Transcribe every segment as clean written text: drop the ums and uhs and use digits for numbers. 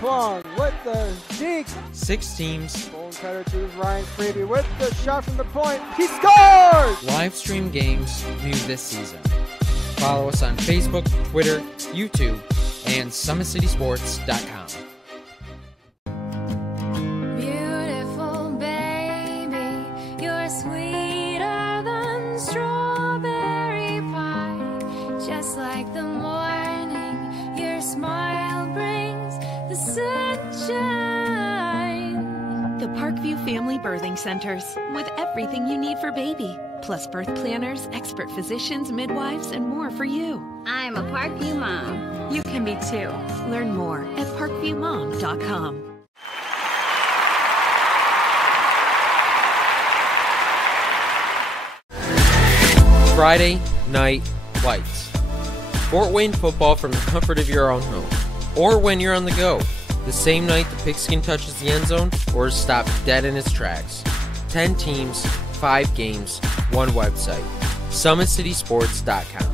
Plum with the deke. 6 teams. Golden cutter to Ryan Freeby with the shot from the point. He scores! Live stream games new this season. Follow us on Facebook, Twitter, YouTube, and SummitCitySports.com. Beautiful baby, you're sweeter than strawberry pie. Just like the morning, your smile brings the sunshine. The Parkview Family Birthing Centers, with everything you need for baby, plus birth planners, expert physicians, midwives, and more for you. I'm a Parkview mom. You can be too. Learn more at parkviewmom.com. Friday Night Lights. Fort Wayne football from the comfort of your own home, or when you're on the go. The same night the pigskin touches the end zone or is stopped dead in its tracks. 10 teams, 5 games, 1 website. SummitCitySports.com.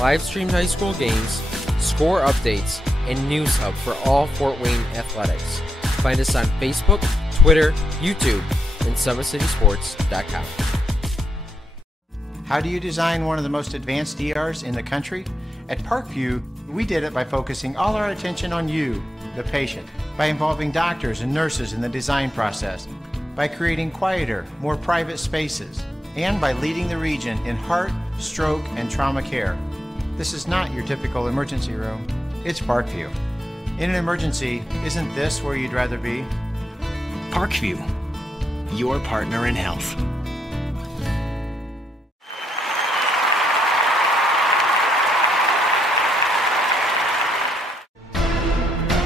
Live streamed high school games, score updates, and news hub for all Fort Wayne athletics. Find us on Facebook, Twitter, YouTube, and SummitCitySports.com. How do you design one of the most advanced ERs in the country? At Parkview, we did it by focusing all our attention on you, the patient, by involving doctors and nurses in the design process, by creating quieter, more private spaces, and by leading the region in heart, stroke, and trauma care. This is not your typical emergency room. It's Parkview. In an emergency, isn't this where you'd rather be? Parkview, your partner in health.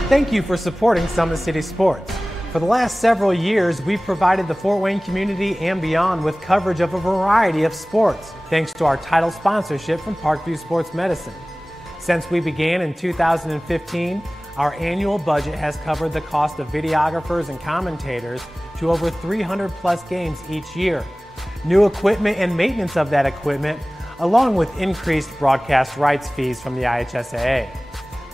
Thank you for supporting Summit City Sports. For the last several years, we've provided the Fort Wayne community and beyond with coverage of a variety of sports, thanks to our title sponsorship from Parkview Sports Medicine. Since we began in 2015, our annual budget has covered the cost of videographers and commentators to over 300 plus games each year. New equipment and maintenance of that equipment, along with increased broadcast rights fees from the IHSAA.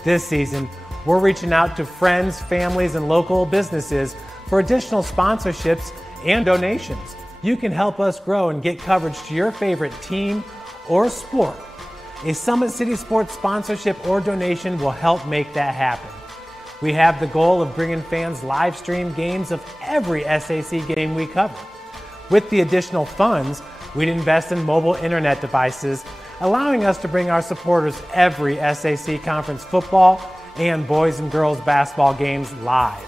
This season, we're reaching out to friends, families, and local businesses for additional sponsorships and donations. You can help us grow and get coverage to your favorite team or sport. A Summit City Sports sponsorship or donation will help make that happen. We have the goal of bringing fans live stream games of every SAC game we cover. With the additional funds, we'd invest in mobile internet devices, allowing us to bring our supporters every SAC conference football and boys and girls basketball games live,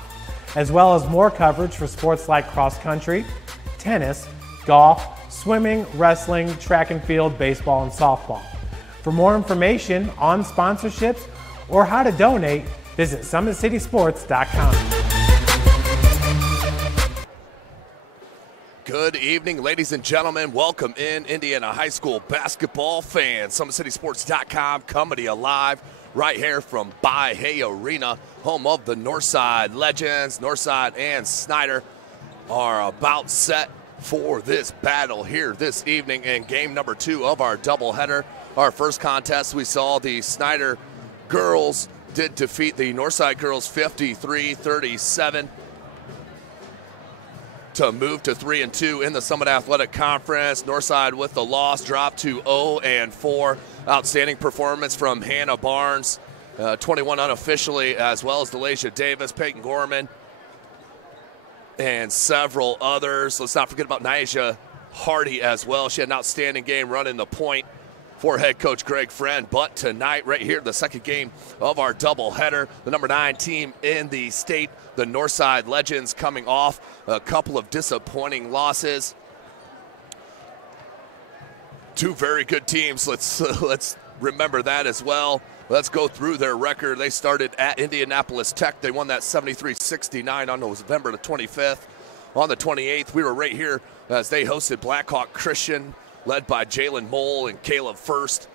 as well as more coverage for sports like cross country, tennis, golf, swimming, wrestling, track and field, baseball, and softball. For more information on sponsorships or how to donate, visit SummitCitySports.com. Good evening, ladies and gentlemen. Welcome in, Indiana high school basketball fans. SummitCitySports.com coming to you live right here from By-Hay Arena, home of the Northside Legends. Northside and Snider are about set for this battle here this evening in game number 2 of our doubleheader. Our first contest, we saw the Snider girls did defeat the Northside girls 53-37 to move to 3-2 in the Summit Athletic Conference. Northside with the loss dropped to 0-4. Outstanding performance from Hannah Barnes, 21 unofficially, as well as Delacia Davis, Peyton Gorman, and several others. Let's not forget about Nyjah Hardy as well. She had an outstanding game running the point for head coach Greg Friend. But tonight, right here, the second game of our doubleheader, the number 9 team in the state, the Northside Legends, coming off a couple of disappointing losses. 2 very good teams. Let's remember that as well. Let's go through their record. They started at Indianapolis Tech. They won that 73-69 on November the 25th. On the 28th, we were right here as they hosted Blackhawk Christian, led by Jalen Mole and Caleb First,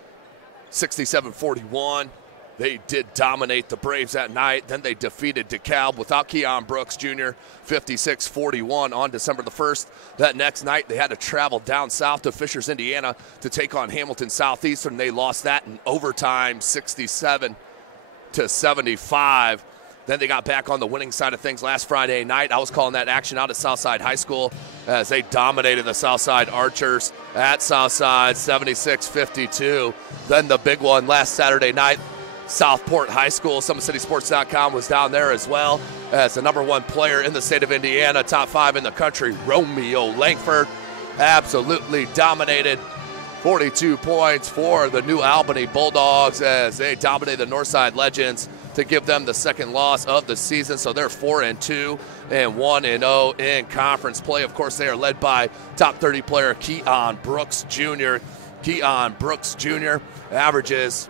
67-41. They did dominate the Braves that night. Then they defeated DeKalb without Keon Brooks Jr., 56-41 on December the 1st. That next night, they had to travel down south to Fishers, Indiana to take on Hamilton Southeastern. They lost that in overtime, 67-75. Then they got back on the winning side of things last Friday night. I was calling that action out at Southside High School as they dominated the Southside Archers at Southside 76-52. Then the big one last Saturday night, Southport High School. SummitCitySports.com was down there as well as the number 1 player in the state of Indiana, top 5 in the country, Romeo Langford. Absolutely dominated. 42 points for the New Albany Bulldogs as they dominated the Northside Legends to give them the second loss of the season. So they're 4-2 and 1-0 in conference play. Of course, they are led by top 30 player Keiondre Brooks Jr. Keiondre Brooks Jr. averages,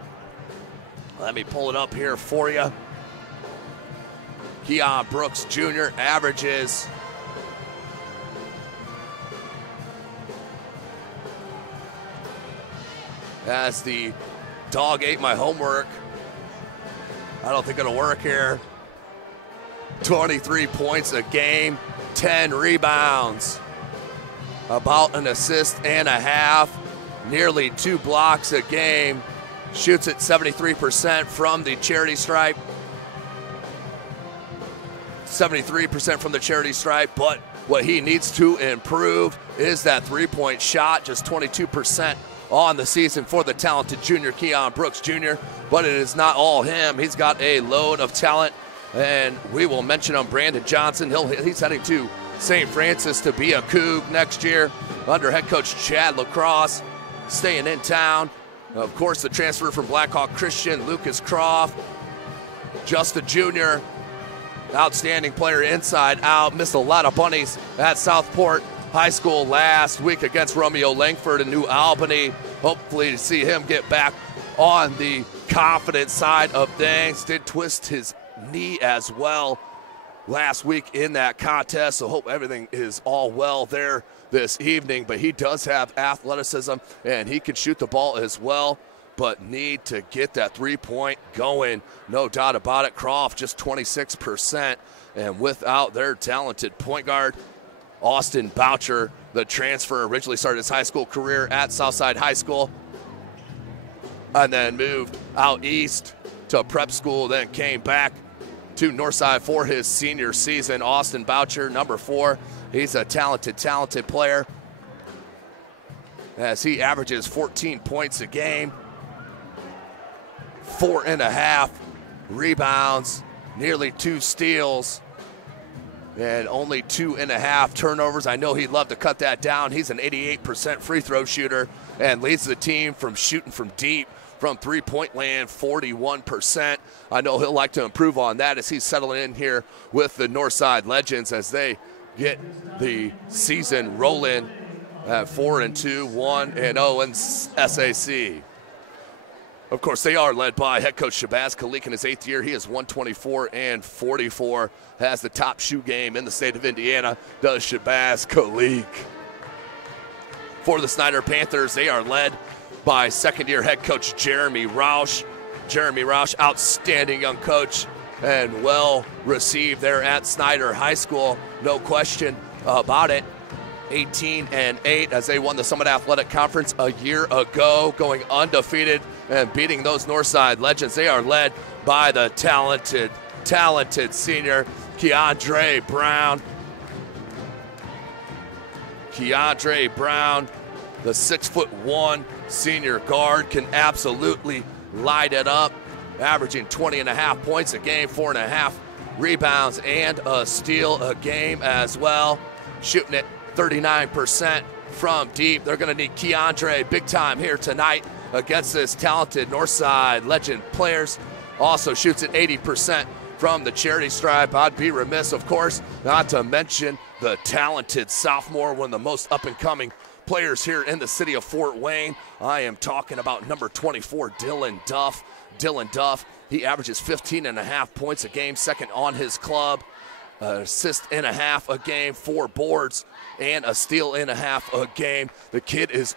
let me pull it up here for you. Keiondre Brooks Jr. averages as the dog ate my homework. I don't think it'll work here. 23 points a game, 10 rebounds, about an assist and a half, nearly 2 blocks a game, shoots at 73% from the charity stripe. 73% from the charity stripe, but what he needs to improve is that 3-point shot, just 22% on the season for the talented junior Keiondre Brooks Jr., but it is not all him. He's got a load of talent, and we will mention him, Brandon Johnson. He's heading to St. Francis to be a Coug next year under head coach Chad Lacrosse, staying in town. Of course, the transfer from Blackhawk Christian, Lucas Croft, just a junior, outstanding player inside out, missed a lot of bunnies at Southport High School last week against Romeo Langford in New Albany. Hopefully to see him get back on the confident side of things. Did twist his knee as well last week in that contest, so hope everything is all well there this evening. But he does have athleticism and he can shoot the ball as well, but need to get that 3-point going, no doubt about it. Croft just 26%, and without their talented point guard Austin Boucher, the transfer, originally started his high school career at Southside High School and then moved out east to prep school, then came back to Northside for his senior season. Austin Boucher, number 4. He's a talented player as he averages 14 points a game, 4.5 rebounds, nearly 2 steals, and only 2.5 turnovers. I know he'd love to cut that down. He's an 88% free throw shooter and leads the team from shooting from deep from 3-point land, 41%. I know he'll like to improve on that as he's settling in here with the Northside Legends as they get the season rolling at 4-2, 1-0 in SAC. Of course, they are led by head coach Shabazz Khalik in his 8th year. He is 124-44, has the top shoe game in the state of Indiana, does Shabazz Khalik. For the Snider Panthers, they are led by second-year head coach Jeremy Roush. Jeremy Roush, outstanding young coach and well received there at Snider High School, no question about it. 18-8 as they won the Summit Athletic Conference a year ago, going undefeated and beating those Northside Legends. They are led by the talented senior Keiondre Brown. Keiondre Brown, the 6'1" senior guard, can absolutely light it up, averaging 20.5 points a game, 4.5 rebounds, and a steal a game as well. Shooting it 39% from deep. They're going to need Keiondre big time here tonight against this talented Northside Legend players. Also shoots at 80% from the charity stripe. I'd be remiss, of course, not to mention the talented sophomore, one of the most up-and-coming players here in the city of Fort Wayne. I am talking about number 24, Dillon Tough. Dillon Tough, he averages 15.5 points a game, second on his club. Assist and a half a game, 4 boards, and a steal and a half a game. The kid is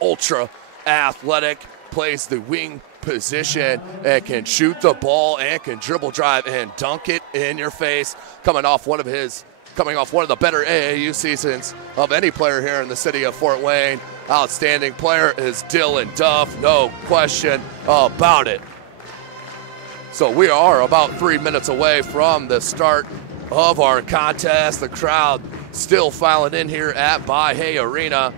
ultra athletic, plays the wing position, and can shoot the ball and can dribble drive and dunk it in your face. Coming off one of the better AAU seasons of any player here in the city of Fort Wayne. Outstanding player is Dillon Duff, no question about it. So we are about 3 minutes away from the start of our contest. The crowd still filing in here at Bahia Arena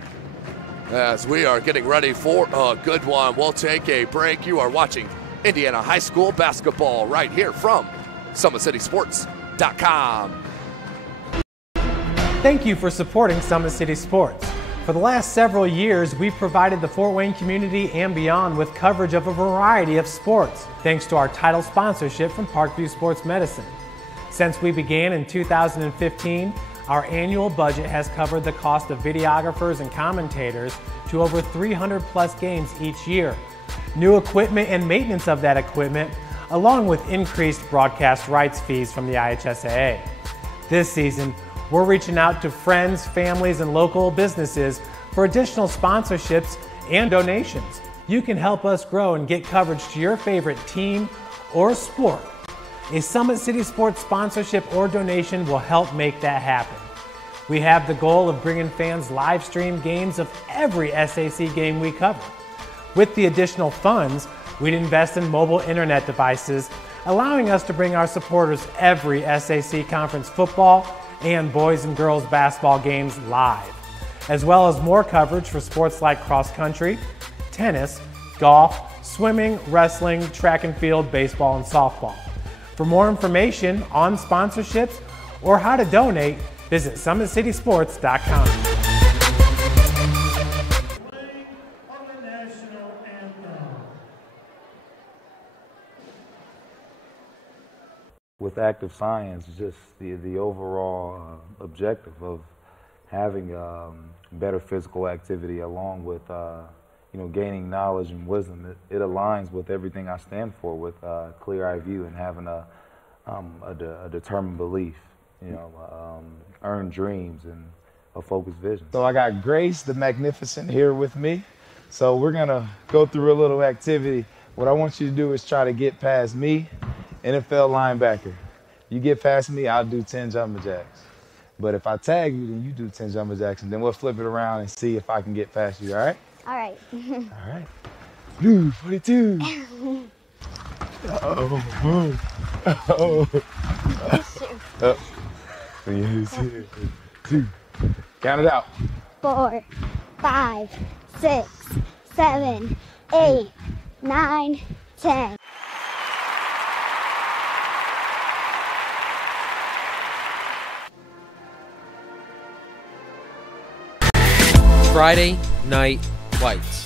as we are getting ready for a good one. We'll take a break. You are watching Indiana High School basketball right here from SummitCitySports.com. Thank you for supporting Summit City Sports. For the last several years, we've provided the Fort Wayne community and beyond with coverage of a variety of sports, thanks to our title sponsorship from Parkview Sports Medicine. Since we began in 2015, our annual budget has covered the cost of videographers and commentators to over 300 plus games each year. New equipment and maintenance of that equipment, along with increased broadcast rights fees from the IHSAA. This season, we're reaching out to friends, families, and local businesses for additional sponsorships and donations. You can help us grow and get coverage to your favorite team or sport. A Summit City Sports sponsorship or donation will help make that happen. We have the goal of bringing fans live stream games of every SAC game we cover. With the additional funds, we'd invest in mobile internet devices, allowing us to bring our supporters every SAC conference football and boys and girls basketball games live, as well as more coverage for sports like cross country, tennis, golf, swimming, wrestling, track and field, baseball, and softball. For more information on sponsorships or how to donate, visit SummitCitySports.com. With active science, just the overall objective of having better physical activity along with gaining knowledge and wisdom, it aligns with everything I stand for, with clear-eye view and having a determined belief, earned dreams and a focused vision. So I got Grace the Magnificent here with me. So we're gonna go through a little activity. What I want you to do is try to get past me, NFL linebacker. You get past me, I'll do 10 jumping jacks. But if I tag you, then you do 10 jumping jacks, and then we'll flip it around and see if I can get past you, all right? All right. All right. Blue 42. Uh-oh. Uh-oh. Uh-oh. 2. Count it out. 4, 5, 6, 7, 8, 9, 10. Friday Night Lights.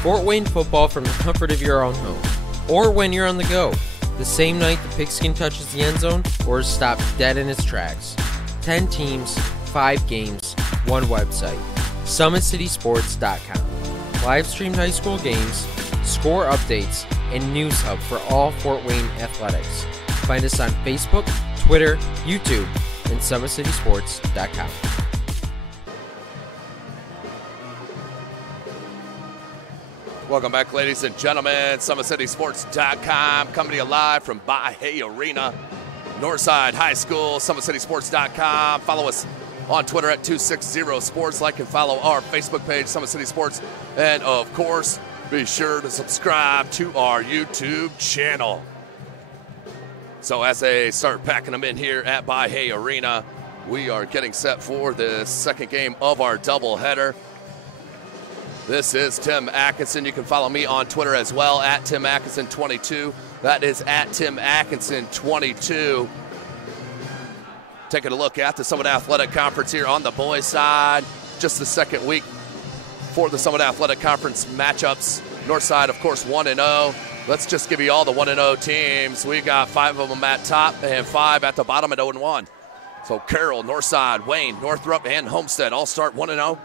Fort Wayne football from the comfort of your own home, or when you're on the go, the same night the pigskin touches the end zone or is stopped dead in its tracks. 10 teams, 5 games, 1 website. SummitCitySports.com. Live streamed high school games, score updates, and news hub for all Fort Wayne athletics. Find us on Facebook, Twitter, YouTube, and SummitCitySports.com. Welcome back, ladies and gentlemen. SummitCitySports.com coming to you live from Bahia Arena, Northside High School. SummitCitySports.com. Follow us on Twitter at 260sports. Like and follow our Facebook page, Summit City Sports. And, of course, be sure to subscribe to our YouTube channel. So as they start packing them in here at Bahia Arena, we are getting set for the second game of our doubleheader. This is Tim Atkinson. You can follow me on Twitter as well, at Tim Atkinson22. That is at Tim Atkinson22. Taking a look at the Summit Athletic Conference here on the boys' side. Just the second week for the Summit Athletic Conference matchups. Northside, of course, 1-0. Let's just give you all the 1-0 teams. We got 5 of them at top and 5 at the bottom at 0-1. So Carroll, Northside, Wayne, Northrop, and Homestead all start 1-0.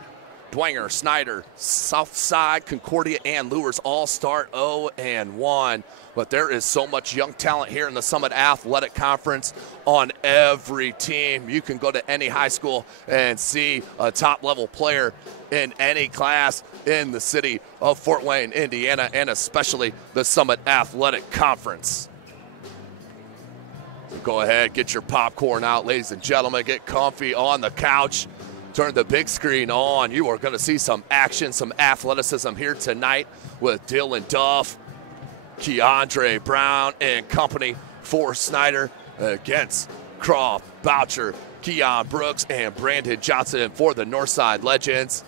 Dwenger, Snider, Southside, Concordia, and Lures all start 0-1. But there is so much young talent here in the Summit Athletic Conference on every team. You can go to any high school and see a top-level player in any class in the city of Fort Wayne, Indiana, and especially the Summit Athletic Conference. So go ahead, get your popcorn out, ladies and gentlemen. Get comfy on the couch. Turn the big screen on. You are going to see some action, some athleticism here tonight with Dillon Tough, Keiondre Brown and company for Snider against Croft, Boucher, Keon Brooks, and Brandon Johnson for the Northside Legends.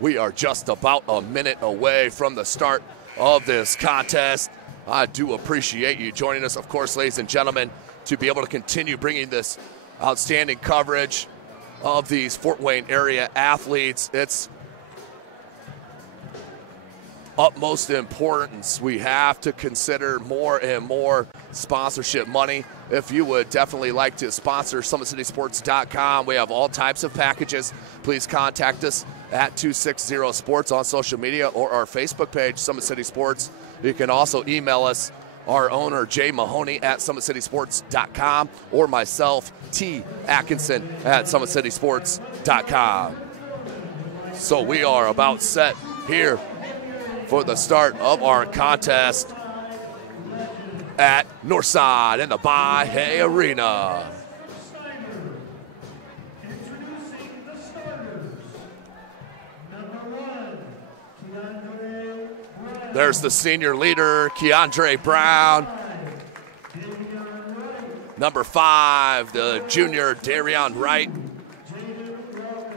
We are just about a minute away from the start of this contest. I do appreciate you joining us, of course, ladies and gentlemen, to be able to continue bringing this outstanding coverage of these Fort Wayne area athletes. It's utmost importance. We have to consider more and more sponsorship money. If you would definitely like to sponsor SummitCitySports.com, we have all types of packages. Please contact us at 260 Sports on social media or our Facebook page, Summit City Sports. You can also email us, our owner, Jay Mahoney, at SummitCitySports.com, or myself, T. Atkinson, at SummitCitySports.com. So we are about set here for the start of our contest at Northside in the Mahoney Arena. There's the senior leader, Keiondre Brown. Number 5, the junior, Darion Wright.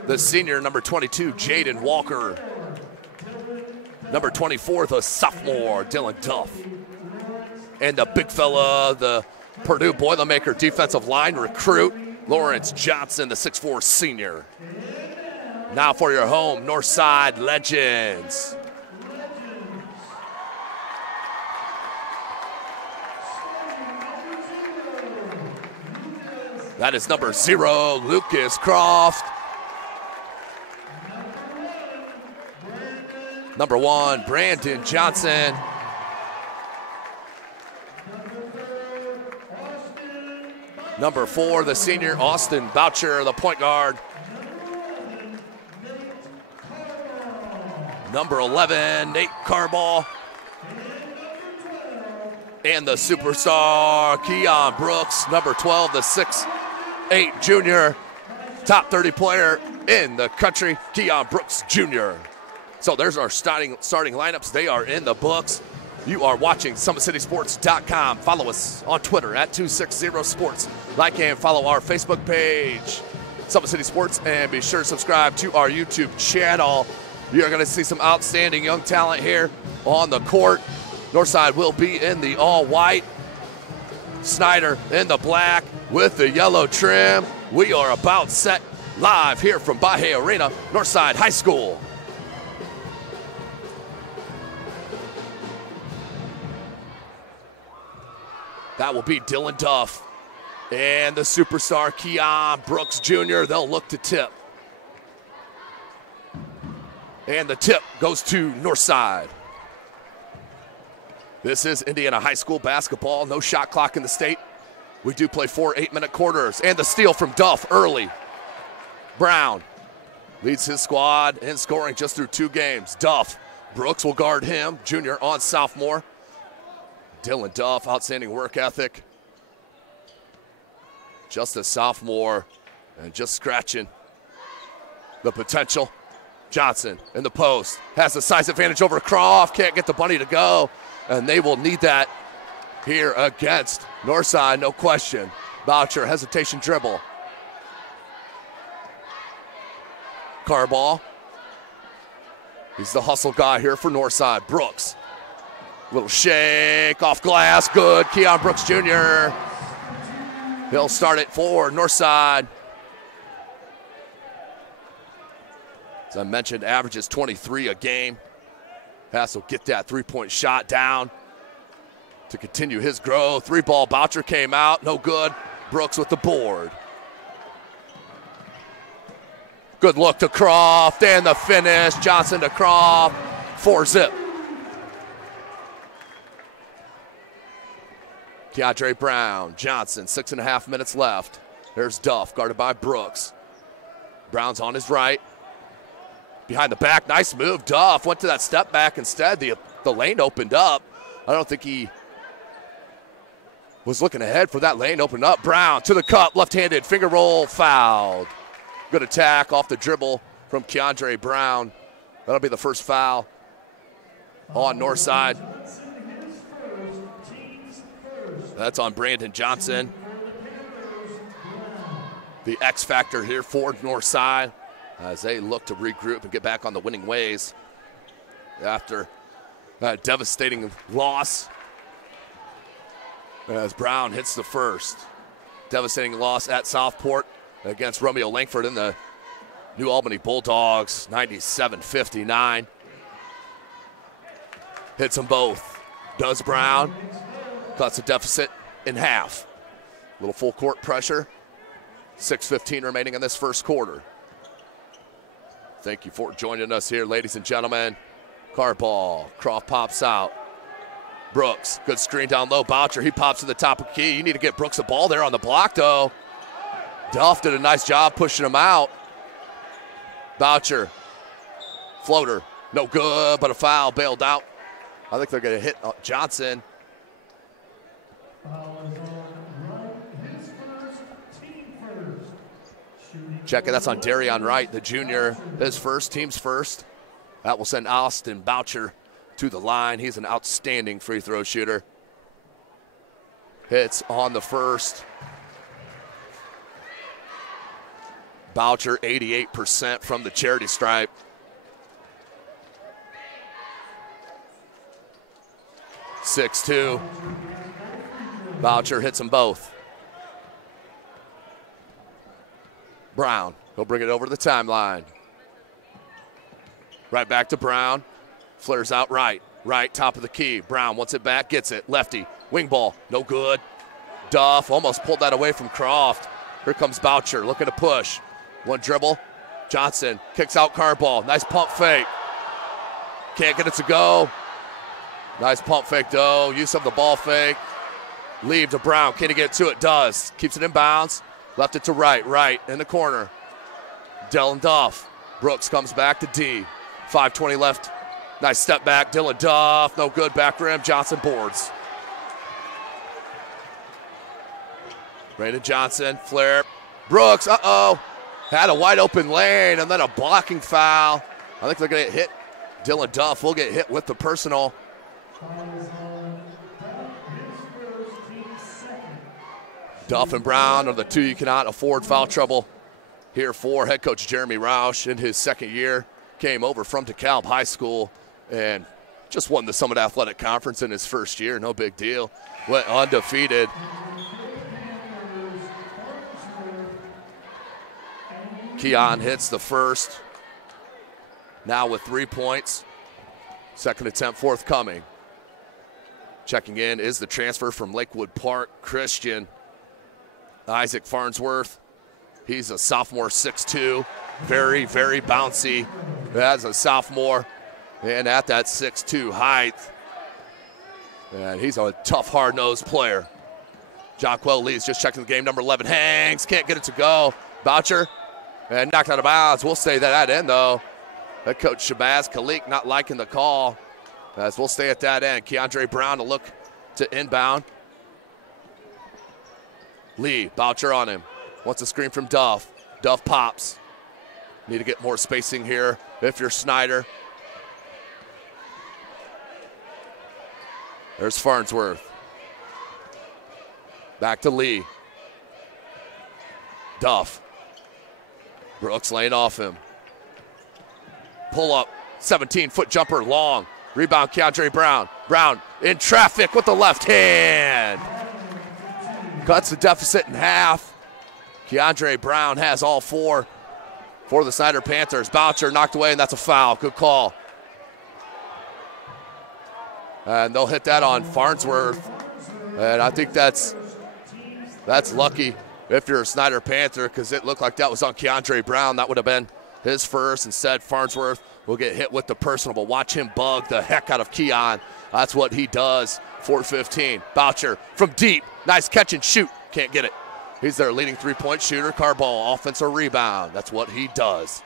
The senior, number 22, Jaden Walker. Number 24, the sophomore, Dillon Tough. And the big fella, the Purdue Boilermaker defensive line recruit, Lawrence Johnson, the 6'4 senior. Now for your home, Northside Legends. That is number 0, Lucas Croft. Number 1, Brandon Johnson. Number 4, the senior, Austin Boucher, the point guard. Number 11, Nate Carball. And the superstar, Keon Brooks. Number 12, the 6'8 junior, top 30 player in the country, Keon Brooks Jr. So there's our starting lineups. They are in the books. You are watching SummitCitySports.com. Follow us on Twitter at 260 Sports. Like and follow our Facebook page, Summit City Sports, and be sure to subscribe to our YouTube channel. You're going to see some outstanding young talent here on the court. Northside will be in the all-white. Snider in the black with the yellow trim. We are about set live here from Mahoney Arena, Northside High School. That will be Dillon Tough and the superstar Keon Brooks Jr. They'll look to tip. And the tip goes to Northside. This is Indiana High School basketball. No shot clock in the state. We do play 4 8-minute quarters. And the steal from Duff early. Brown leads his squad in scoring just through 2 games. Duff, Brooks will guard him. Junior on sophomore. Dillon Duff, outstanding work ethic. Just a sophomore and just scratching the potential. Johnson in the post, has the size advantage over Croft, can't get the bunny to go, and they will need that here against Northside, no question. Boucher, hesitation dribble. Carball, he's the hustle guy here for Northside. Brooks, little shake off glass, good. Keon Brooks Jr. He'll start it for Northside. As I mentioned, averages 23 a game. Has to get that three-point shot down to continue his growth. 3-ball, Boucher came out, no good. Brooks with the board. Good look to Croft, and the finish. Johnson to Croft, 4-zip. Keiondre Brown, Johnson, 6.5 minutes left. There's Duff, guarded by Brooks. Brown's on his right. Behind the back, nice move. Duff went to that step back instead. The lane opened up. I don't think he was looking ahead for that lane opened up. Brown to the cup, left-handed, finger roll, fouled. Good attack off the dribble from Keiondre Brown. That'll be the first foul on Northside. That's on Brandon Johnson. The X factor here for Northside as they look to regroup and get back on the winning ways after that devastating loss. As Brown hits the first. Devastating loss at Southport against Romeo Langford in the New Albany Bulldogs, 97-59. Hits them both. Does Brown. Cuts the deficit in half. Little full court pressure. 6:15 remaining in this first quarter. Thank you for joining us here, ladies and gentlemen. Card ball. Croft pops out. Brooks, good screen down low. Boucher, he pops to the top of the key. You need to get Brooks a ball there on the block, though. Duff did a nice job pushing him out. Boucher, floater, no good, but a foul, bailed out. I think they're going to hit Johnson. Check it, that's on Darion Wright, the junior. His first, team's first. That will send Austin Boucher to the line. He's an outstanding free throw shooter. Hits on the first. Boucher, 88% from the charity stripe. (6-2). Boucher hits them both. Brown, he'll bring it over to the timeline. Right back to Brown. Flares out right. Right, top of the key. Brown wants it back, gets it. Lefty, wing ball, no good. Duff almost pulled that away from Croft. Here comes Boucher, looking to push. One dribble. Johnson kicks out card ball. Nice pump fake. Can't get it to go. Nice pump fake, though. Use of the ball fake. Leave to Brown. Can he get to it? Does. Keeps it in bounds. Left it to right. Right in the corner. Dillon Tough. Brooks comes back to D. 5:20 left. Nice step back. Dillon Tough. No good. Back rim. Johnson boards. Brandon Johnson. Flare. Brooks. Uh-oh. Had a wide open lane and then a blocking foul. I think they're going to hit Dillon Duff. Will get hit with the personal. Duff and Brown are the two you cannot afford foul trouble here for head coach Jeremy Roush in his second year. Came over from DeKalb High School and just won the Summit Athletic Conference in his first year. No big deal. Went undefeated. Keon hits the first. Now with 3 points. Second attempt forthcoming. Checking in is the transfer from Lakewood Park Christian, Isaac Farnsworth. He's a sophomore, 6'2", very, very bouncy as a sophomore, and at that 6'2" height. And he's a tough, hard-nosed player. Jockwell Lee's just checking the game. Number 11 hangs, can't get it to go. Boucher, and knocked out of bounds. We'll stay that end, though. Head coach Shabazz Khalik not liking the call, as we'll stay at that end. Keiondre Brown to look to inbound. Lee, Boucher on him. Wants a screen from Duff. Duff pops. Need to get more spacing here if you're Snider. There's Farnsworth. Back to Lee. Duff. Brooks laying off him. Pull up, 17-foot jumper, long. Rebound, Keiondre Brown. Brown in traffic with the left hand. Cuts the deficit in half. Keiondre Brown has all four for the Snider Panthers. Boucher knocked away, and that's a foul. Good call. And they'll hit that on Farnsworth. And I think that's lucky if you're a Snider Panther, because it looked like that was on Keiondre Brown. That would have been his first. Instead, Farnsworth will get hit with the personal, but watch him bug the heck out of Keon. That's what he does. 4-15. Boucher from deep. Nice catch and shoot. Can't get it. He's their leading three-point shooter. Carball, offensive rebound. That's what he does.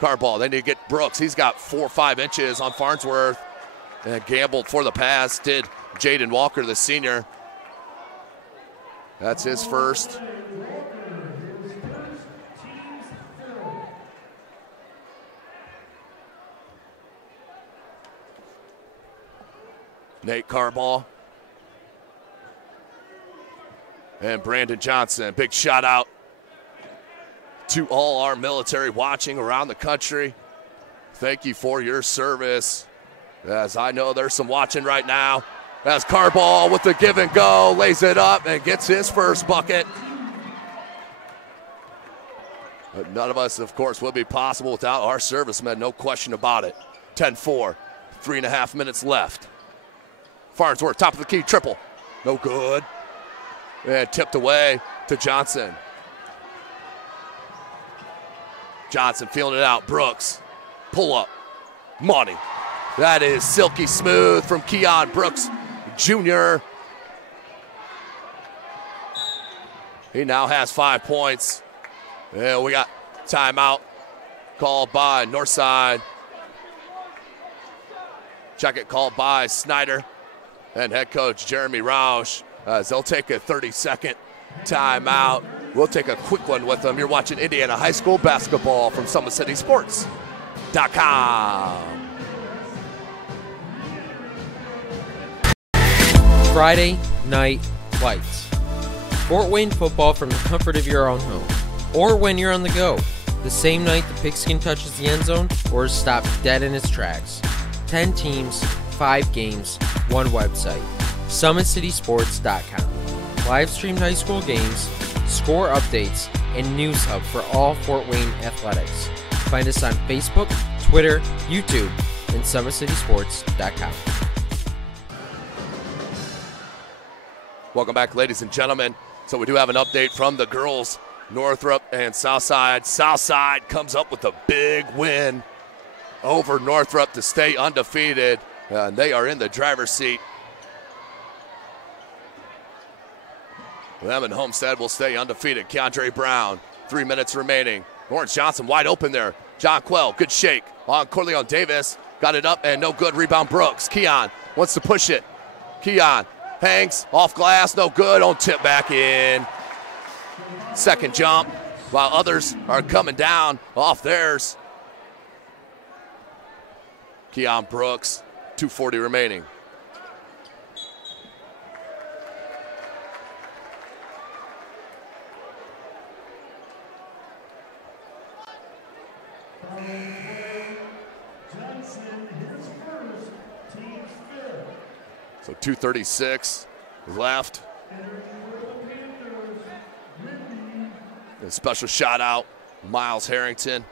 Carball, they need to get Brooks. He's got 4 or 5 inches on Farnsworth. And gambled for the pass did Jaden Walker, the senior. That's his first. Nate Carball. and Brandon Johnson. Big shout out to all our military watching around the country. Thank you for your service. As I know there's some watching right now. As Carball with the give and go, lays it up and gets his first bucket. But none of us, of course, would be possible without our servicemen, no question about it. 10-4, 3.5 minutes left. Farnsworth, top of the key, triple. No good. And tipped away to Johnson. Johnson feeling it out. Brooks, pull up. Money. That is silky smooth from Keiondre Brooks Jr. He now has 5 points. And we got timeout called by Northside. Check it called by Snider and head coach Jeremy Roush. As they'll take a 30-second timeout. We'll take a quick one with them. You're watching Indiana High School basketball from SummitCitySports.com. Friday Night Lights. Fort Wayne football from the comfort of your own home. Or when you're on the go. The same night the pigskin touches the end zone or is stopped dead in its tracks. 10 teams, 5 games, 1 website. SummitCitySports.com. Live streamed high school games, score updates, and news hub for all Fort Wayne athletics. Find us on Facebook, Twitter, YouTube, and SummitCitySports.com. Welcome back, ladies and gentlemen. So we do have an update from the girls, Northrop and Southside. Southside comes up with a big win over Northrop to stay undefeated. And they are in the driver's seat. Them and Homestead will stay undefeated. Keiondre Brown, 3 minutes remaining. Lawrence Johnson wide open there. John Quell, good shake on Corleone Davis. Got it up and no good. Rebound Brooks. Keon wants to push it. Keon hangs off glass, no good. On tip back in. Second jump while others are coming down off theirs. Keon Brooks, 2:40 remaining. So 2:36 left. A special shout out, Miles Harrington,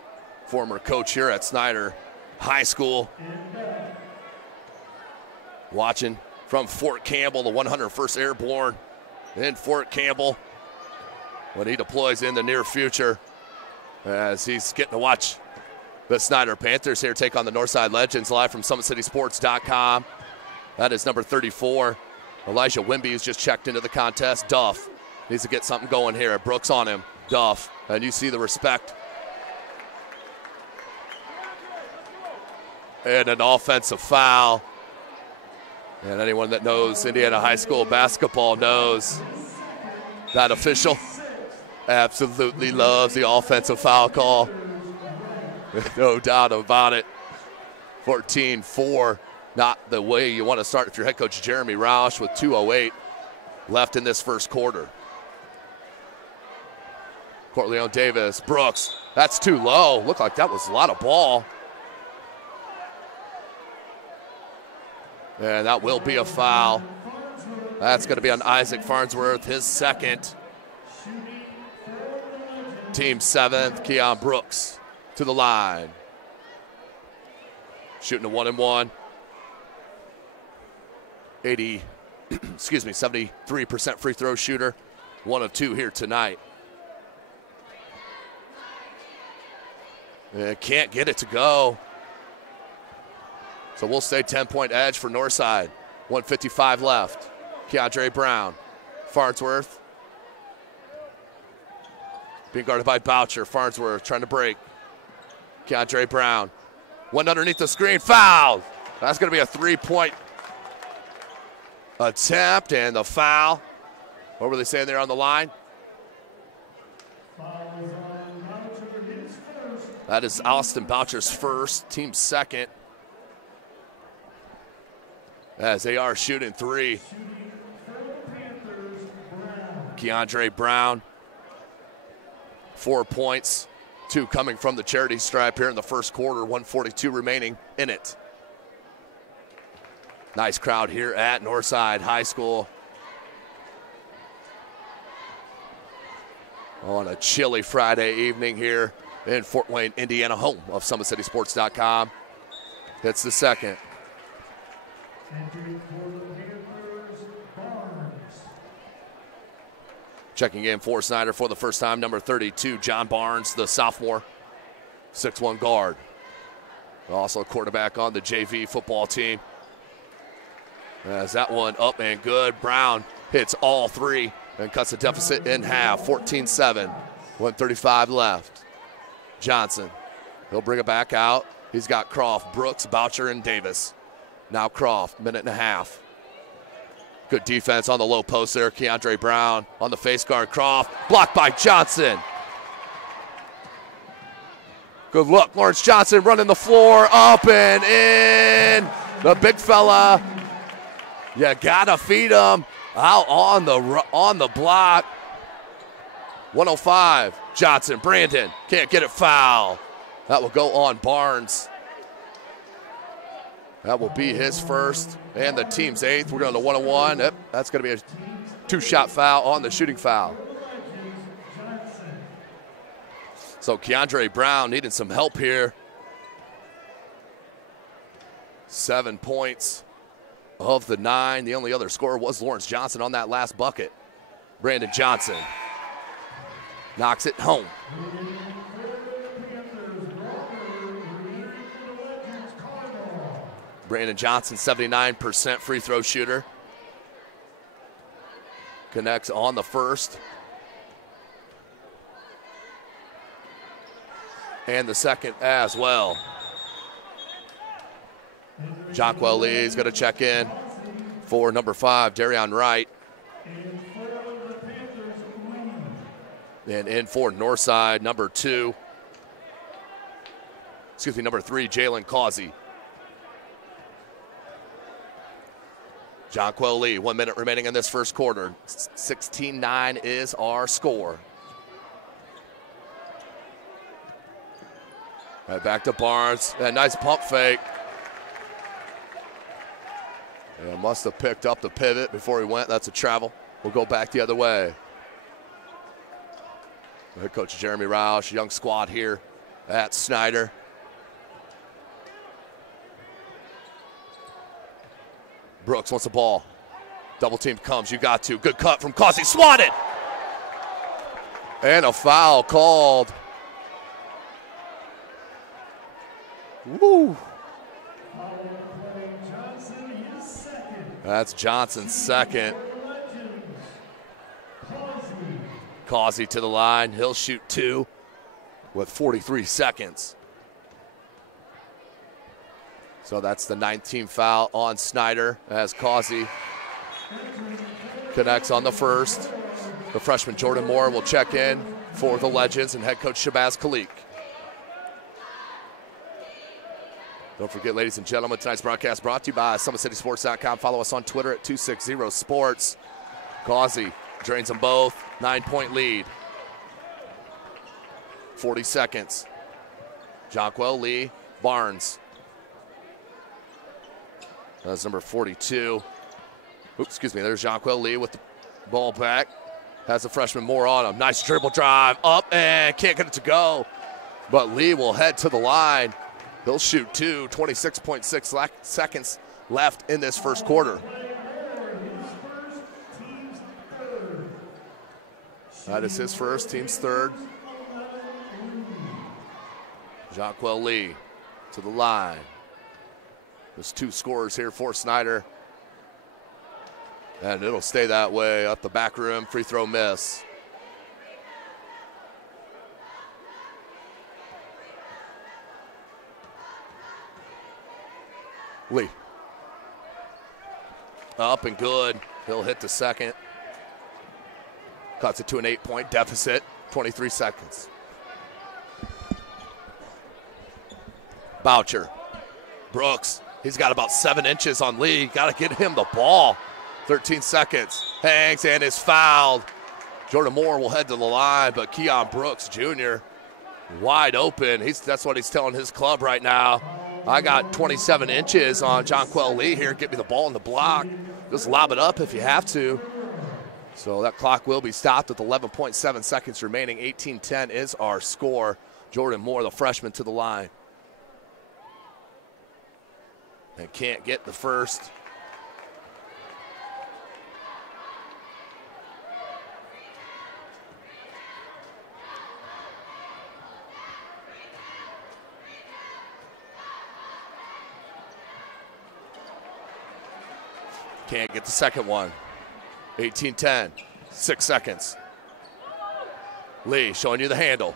former coach here at Snider High School. Watching from Fort Campbell, the 101st Airborne in Fort Campbell when he deploys in the near future, as he's getting to watch the Snider Panthers here take on the Northside Legends live from SummitCitySports.com. That is number 34. Elijah Wimby has just checked into the contest. Duff needs to get something going here. Brooks on him. Duff, and you see the respect. And an offensive foul. And anyone that knows Indiana High School basketball knows that official absolutely loves the offensive foul call. No doubt about it. 14-4. Not the way you want to start if you're head coach Jeremy Roush with 2:08 left in this first quarter. Corleone Davis, Brooks, that's too low. Looked like that was a lot of ball. And that will be a foul. That's going to be on Isaac Farnsworth, his second. Team 7th, Keon Brooks to the line. Shooting a 1-and-1. 73% free throw shooter. 1 of 2 here tonight. Can't get it to go. So we'll stay 10-point edge for Northside. 1:55 left. Keiondre Brown. Farnsworth. Being guarded by Boucher. Farnsworth trying to break. Keiondre Brown. One underneath the screen. Foul. That's going to be a 3-point attempt and the foul. What were they saying there on the line? That is Austin Boucher's first, team second. As they are shooting 3. Keiondre Brown, 4 points, 2 coming from the charity stripe here in the first quarter, 1:42 remaining in it. Nice crowd here at Northside High School on a chilly Friday evening here in Fort Wayne, Indiana, home of SummitCitySports.com. Hits the second. Checking in for Snider for the first time, number 32, John Barnes, the sophomore, 6'1" guard. Also a quarterback on the JV football team. As that one up and good. Brown hits all 3 and cuts the deficit in half, 14-7, 1:35 left. Johnson, he'll bring it back out. He's got Croft, Brooks, Boucher, and Davis. Now Croft, minute and a half. Good defense on the low post there. Keiondre Brown on the face guard. Croft blocked by Johnson. Good look. Lawrence Johnson running the floor. Up and in. The big fella. You got to feed him. Out on the block. 105. Johnson. Brandon. Can't get it foul. That will go on Barnes. That will be his first and the team's 8th. We're going to 1-on-1. Yep, that's going to be a 2-shot foul on the shooting foul. So Keiondre Brown needing some help here. 7 points of the 9. The only other scorer was Lawrence Johnson on that last bucket. Brandon Johnson knocks it home. Brandon Johnson, 79% free throw shooter. Connects on the first. And the second as well. Jonquel Lee is going to check in for number 5, Darion Wright. And in for Northside, number 3, Jalen Causey. Jonquel Lee, 1 minute remaining in this first quarter. 16-9 is our score. Right back to Barnes. A nice pump fake. Yeah, must have picked up the pivot before he went. That's a travel. We'll go back the other way. Head coach Jeremy Roush, young squad here at Snider. Brooks wants the ball. Double team comes. You got to. Good cut from Causey. Swatted. And a foul called. Woo. That's Johnson's second. Causey to the line. He'll shoot 2 with 43 seconds. So that's the 19th foul on Snider as Causey connects on the first. The freshman Jordan Moore will check in for the Legends and head coach Shabazz Khalik. Don't forget, ladies and gentlemen, tonight's broadcast brought to you by SummitCitySports.com. Follow us on Twitter at 260sports. Causey drains them both. 9-point lead. 40 seconds. Jonquel Lee, Barnes. That's number 42. Oops, excuse me. There's Jonquel Lee with the ball back. Has the freshman Moore on him. Nice dribble drive. Up and can't get it to go. But Lee will head to the line. He'll shoot 2. 26.6 seconds left in this first quarter. That is his first, team's third. Jonquel Lee to the line. There's 2 scorers here for Snider. And it'll stay that way up the back rim. Free throw miss. Lee. Up and good. He'll hit the second. Cuts it to an 8-point deficit. 23 seconds. Boucher. Brooks. He's got about 7 inches on Lee. Got to get him the ball. 13 seconds. Hangs and is fouled. Jordan Moore will head to the line, but Keiondre Brooks Jr. wide open. That's what he's telling his club right now. I got 27 inches on Jonquel Lee here. Get me the ball in the block. Just lob it up if you have to. So that clock will be stopped with 11.7 seconds remaining. 18-10 is our score. Jordan Moore, the freshman, to the line. And can't get the first. Can't get the second one. 18-10, 6 seconds. Lee showing you the handle.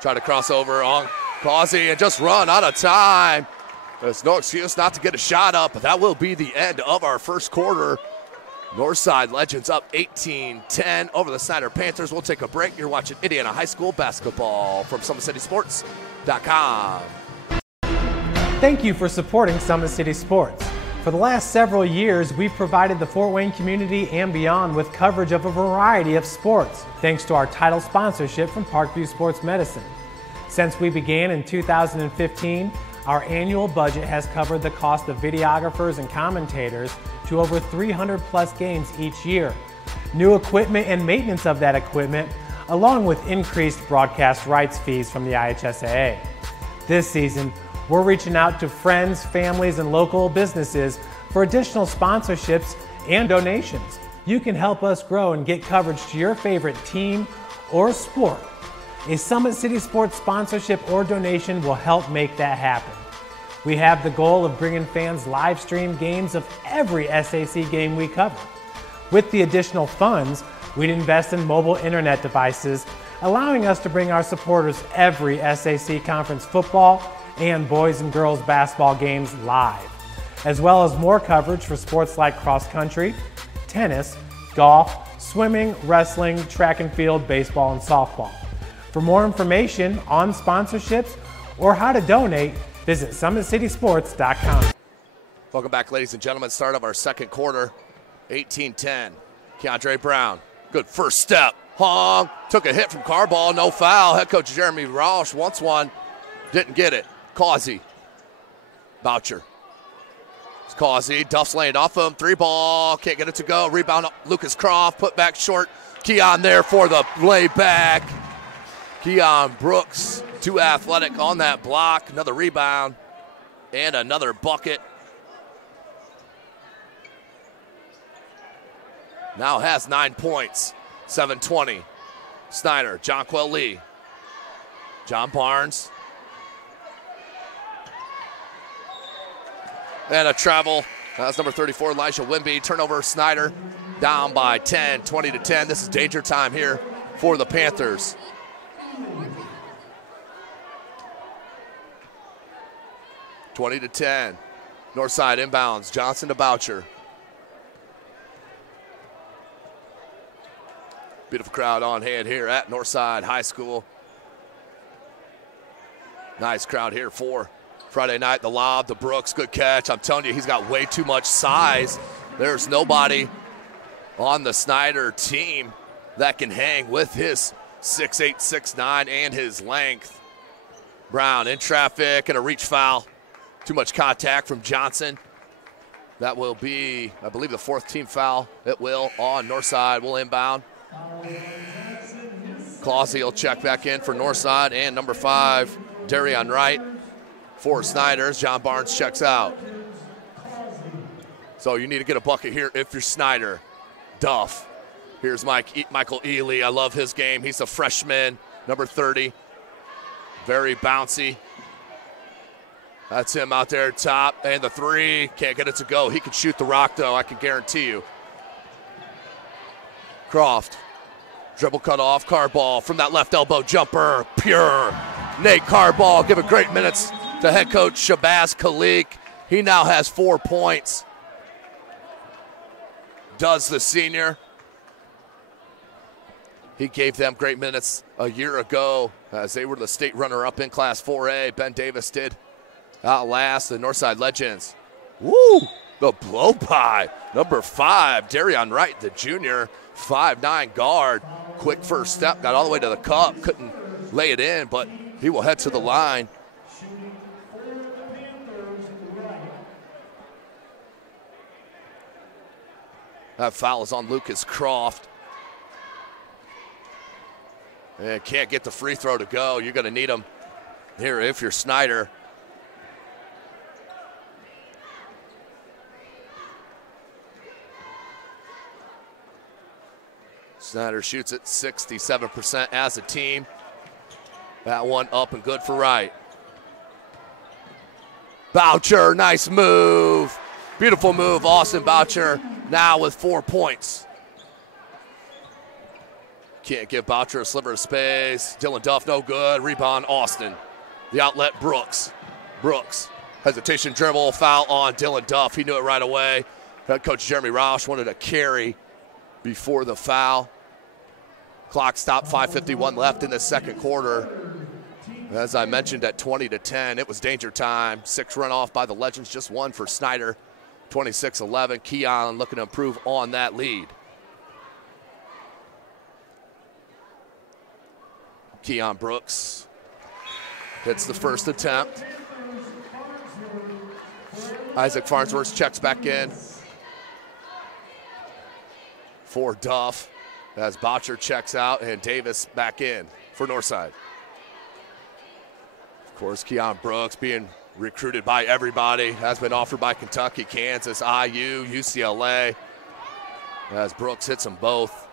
Try to cross over on Causey and just run out of time. There's no excuse not to get a shot up, but that will be the end of our first quarter. Northside Legends up 18-10 over the Snider Panthers. We'll take a break. You're watching Indiana High School basketball from SummitCitySports.com. Thank you for supporting Summit City Sports. For the last several years, we've provided the Fort Wayne community and beyond with coverage of a variety of sports, thanks to our title sponsorship from Parkview Sports Medicine. Since we began in 2015, our annual budget has covered the cost of videographers and commentators to over 300 plus games each year. New equipment and maintenance of that equipment, along with increased broadcast rights fees from the IHSAA. This season, we're reaching out to friends, families, and local businesses for additional sponsorships and donations. You can help us grow and get coverage to your favorite team or sport. A Summit City Sports sponsorship or donation will help make that happen. We have the goal of bringing fans live stream games of every SAC game we cover. With the additional funds, we'd invest in mobile internet devices, allowing us to bring our supporters every SAC conference football and boys and girls basketball games live, as well as more coverage for sports like cross country, tennis, golf, swimming, wrestling, track and field, baseball, and softball. For more information on sponsorships or how to donate, visit SummitCitySports.com. Welcome back, ladies and gentlemen. Start of our second quarter, 18-10. Keiondre Brown, good first step. Hong took a hit from Carball, no foul. Head coach Jeremy Roush wants one, didn't get it. Causey, Boucher. It's Causey, Duff's laying off him, 3-ball, can't get it to go. Rebound, Lucas Croft, put back short. Keon there for the layback. Keiondre Brooks, too athletic on that block. Another rebound and another bucket. Now has 9 points, 7:20. Snider, Jonquel Lee. John Barnes. And a travel. That's number 34, Elijah Wimby. Turnover, Snider down by 10, 20-10. This is danger time here for the Panthers. (20-10). Northside inbounds. Johnson to Boucher. Beautiful crowd on hand here at Northside High School. Nice crowd here for Friday night. The lob to Brooks, good catch. I'm telling you, he's got way too much size. There's nobody on the Snider team that can hang with his 6'8", 6'9", and his length. Brown in traffic and a reach foul. Too much contact from Johnson. That will be, I believe, the 4th team foul. It will on Northside. Will inbound. Clausey will check back in for Northside, and number 5, Darion Wright for Sniders. John Barnes checks out. So you need to get a bucket here if you're Snider. Duff. Here's Michael Ely. I love his game. He's a freshman, number 30. Very bouncy. That's him out there top, and the 3. Can't get it to go. He can shoot the rock, though, I can guarantee you. Croft. Dribble cut off. Carball from that left elbow jumper. Pure. Nate Carball giving great minutes to head coach Shabazz Khalik. He now has 4 points. Does the senior. He gave them great minutes a year ago as they were the state runner-up in Class 4A. Ben Davis did outlast the Northside Legends. Woo! The blow by, number 5, Darion Wright, the junior, 5'9" guard. Quick first step, got all the way to the cup, couldn't lay it in, but he will head to the line. That foul is on Lucas Croft. And can't get the free throw to go. You're going to need him here if you're Snider. Snider shoots at 67% as a team. That one up and good for Wright. Boucher, nice move. Beautiful move, Austin Boucher now with 4 points. Can't give Boucher a sliver of space. Dillon Tough, no good. Rebound, Austin. The outlet, Brooks. Brooks, hesitation dribble, foul on Dillon Tough. He knew it right away. Head coach Jeremy Roush wanted a carry before the foul. Clock stopped, 5:51 left in the second quarter. As I mentioned, at 20-10, it was danger time. 6 run off by the Legends, just 1 for Snider. 26-11, Keon looking to improve on that lead. Keon Brooks hits the first attempt. Isaac Farnsworth checks back in for Duff as Boucher checks out and Davis back in for Northside. Of course, Keon Brooks being recruited by everybody, has been offered by Kentucky, Kansas, IU, UCLA, as Brooks hits them both.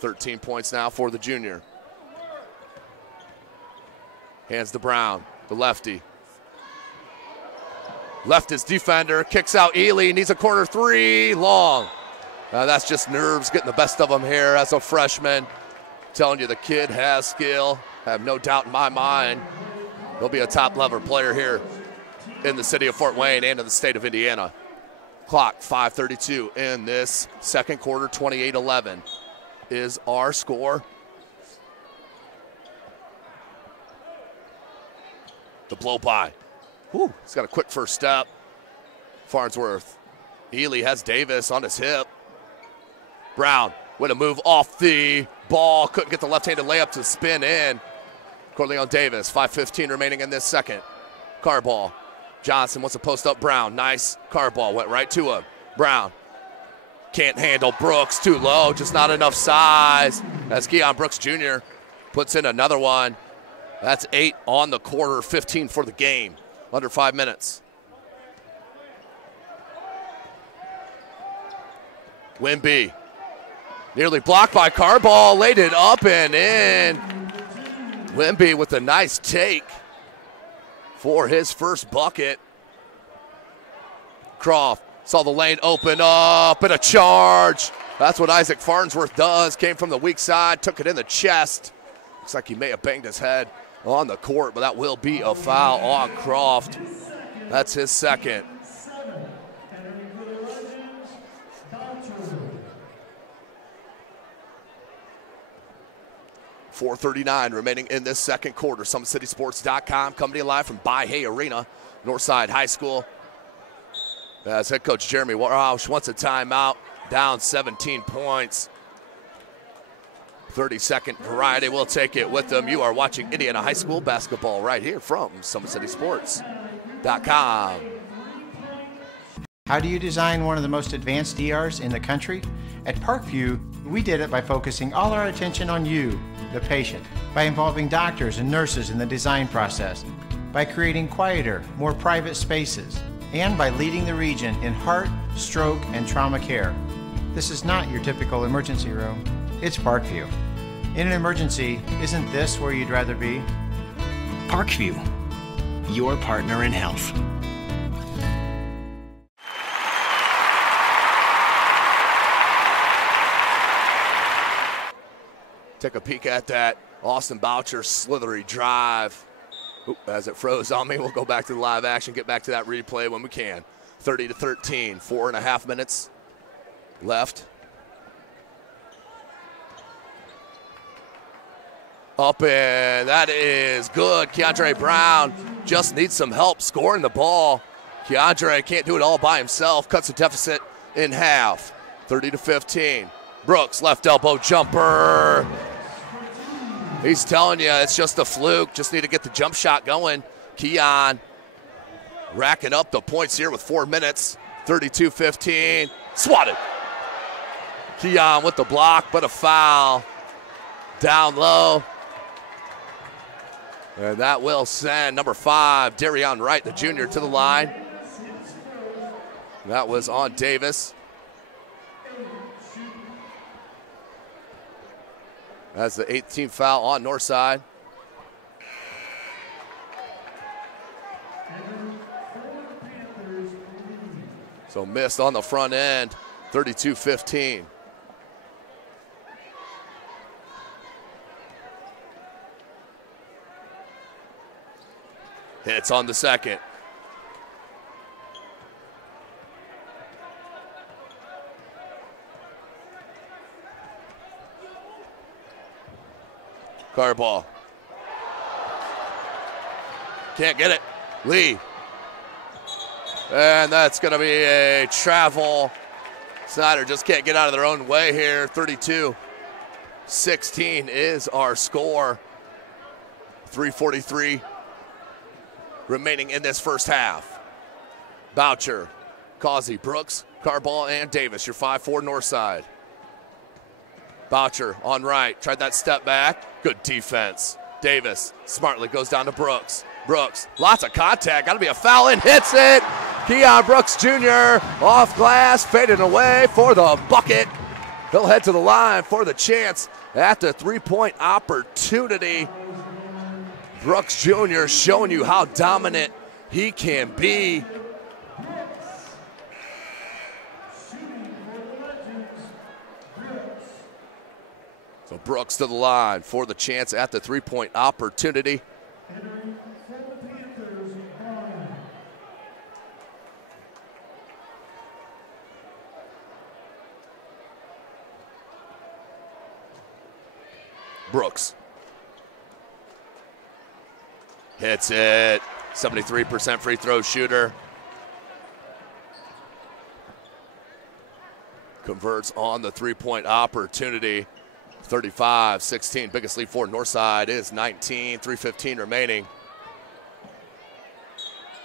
13 points now for the junior. Hands to Brown, the lefty. Left his defender, kicks out Ely, needs a corner 3, long. That's just nerves getting the best of him here as a freshman. Telling you the kid has skill. I have no doubt in my mind he'll be a top-level player here in the city of Fort Wayne and in the state of Indiana. Clock, 5:32 in this second quarter, 28-11 is our score. The blow by. Whew, he's got a quick first step. Farnsworth. Ely has Davis on his hip. Brown with a move off the ball. Couldn't get the left-handed layup to spin in. Corleone Davis, 5:15 remaining in this second. Car ball. Johnson wants to post up Brown. Nice car ball, went right to him. Brown can't handle Brooks, too low, just not enough size. As Keon Brooks Jr. puts in another one. That's 8 on the quarter, 15 for the game. Under 5 minutes. Wimby. Nearly blocked by Carball, laid it up and in. Wimby with a nice take for his first bucket. Croft saw the lane open up and a charge. That's what Isaac Farnsworth does. Came from the weak side, took it in the chest. Looks like he may have banged his head on the court, but that will be a foul on Croft. That's his second. .439 remaining in this second quarter. SummitCitySports.com coming to you live from By-Hay Arena, Northside High School. As head coach Jeremy Roush wants a timeout, down 17 points. 30-second variety, we'll take it with them. You are watching Indiana High School basketball right here from SummitCitySports.com. How do you design one of the most advanced ERs in the country? At Parkview, we did it by focusing all our attention on you, the patient, by involving doctors and nurses in the design process, by creating quieter, more private spaces, and by leading the region in heart, stroke, and trauma care. This is not your typical emergency room. It's Parkview. In an emergency, isn't this where you'd rather be? Parkview, your partner in health. Take a peek at that Austin Boucher slithery drive. Oop, as it froze on me, we'll go back to the live action, get back to that replay when we can. 30-13, 4.5 minutes left. Up and that is good. Keiondre Brown just needs some help scoring the ball. Keiondre can't do it all by himself. Cuts the deficit in half. 30-15. Brooks, left elbow jumper. He's telling you it's just a fluke. Just need to get the jump shot going. Keion racking up the points here with 4 minutes. 32-15. Swatted. Keion with the block, but a foul. Down low. And that will send number 5, Darion Wright, the junior, to the line. That was on Davis. That's the 18th foul on Northside. So missed on the front end, 32-15. Hits on the second. Car ball. Can't get it. Lee. And that's going to be a travel. Snider just can't get out of their own way here. 32-16 is our score. 3:43 remaining in this first half. Boucher, Causey, Brooks, Carball, and Davis, your 5-4 north side. Boucher on right, tried that step back. Good defense. Davis smartly goes down to Brooks. Brooks, lots of contact, gotta be a foul and hits it. Keion Brooks Jr. off glass, faded away for the bucket. He'll head to the line for the chance at the three-point opportunity. Brooks Jr. showing you how dominant he can be. So Brooks to the line for the chance at the three-point opportunity. Brooks. Hits it. 73% free throw shooter. Converts on the three-point opportunity. 35-16. Biggest lead for Northside is 19. 3:15 remaining.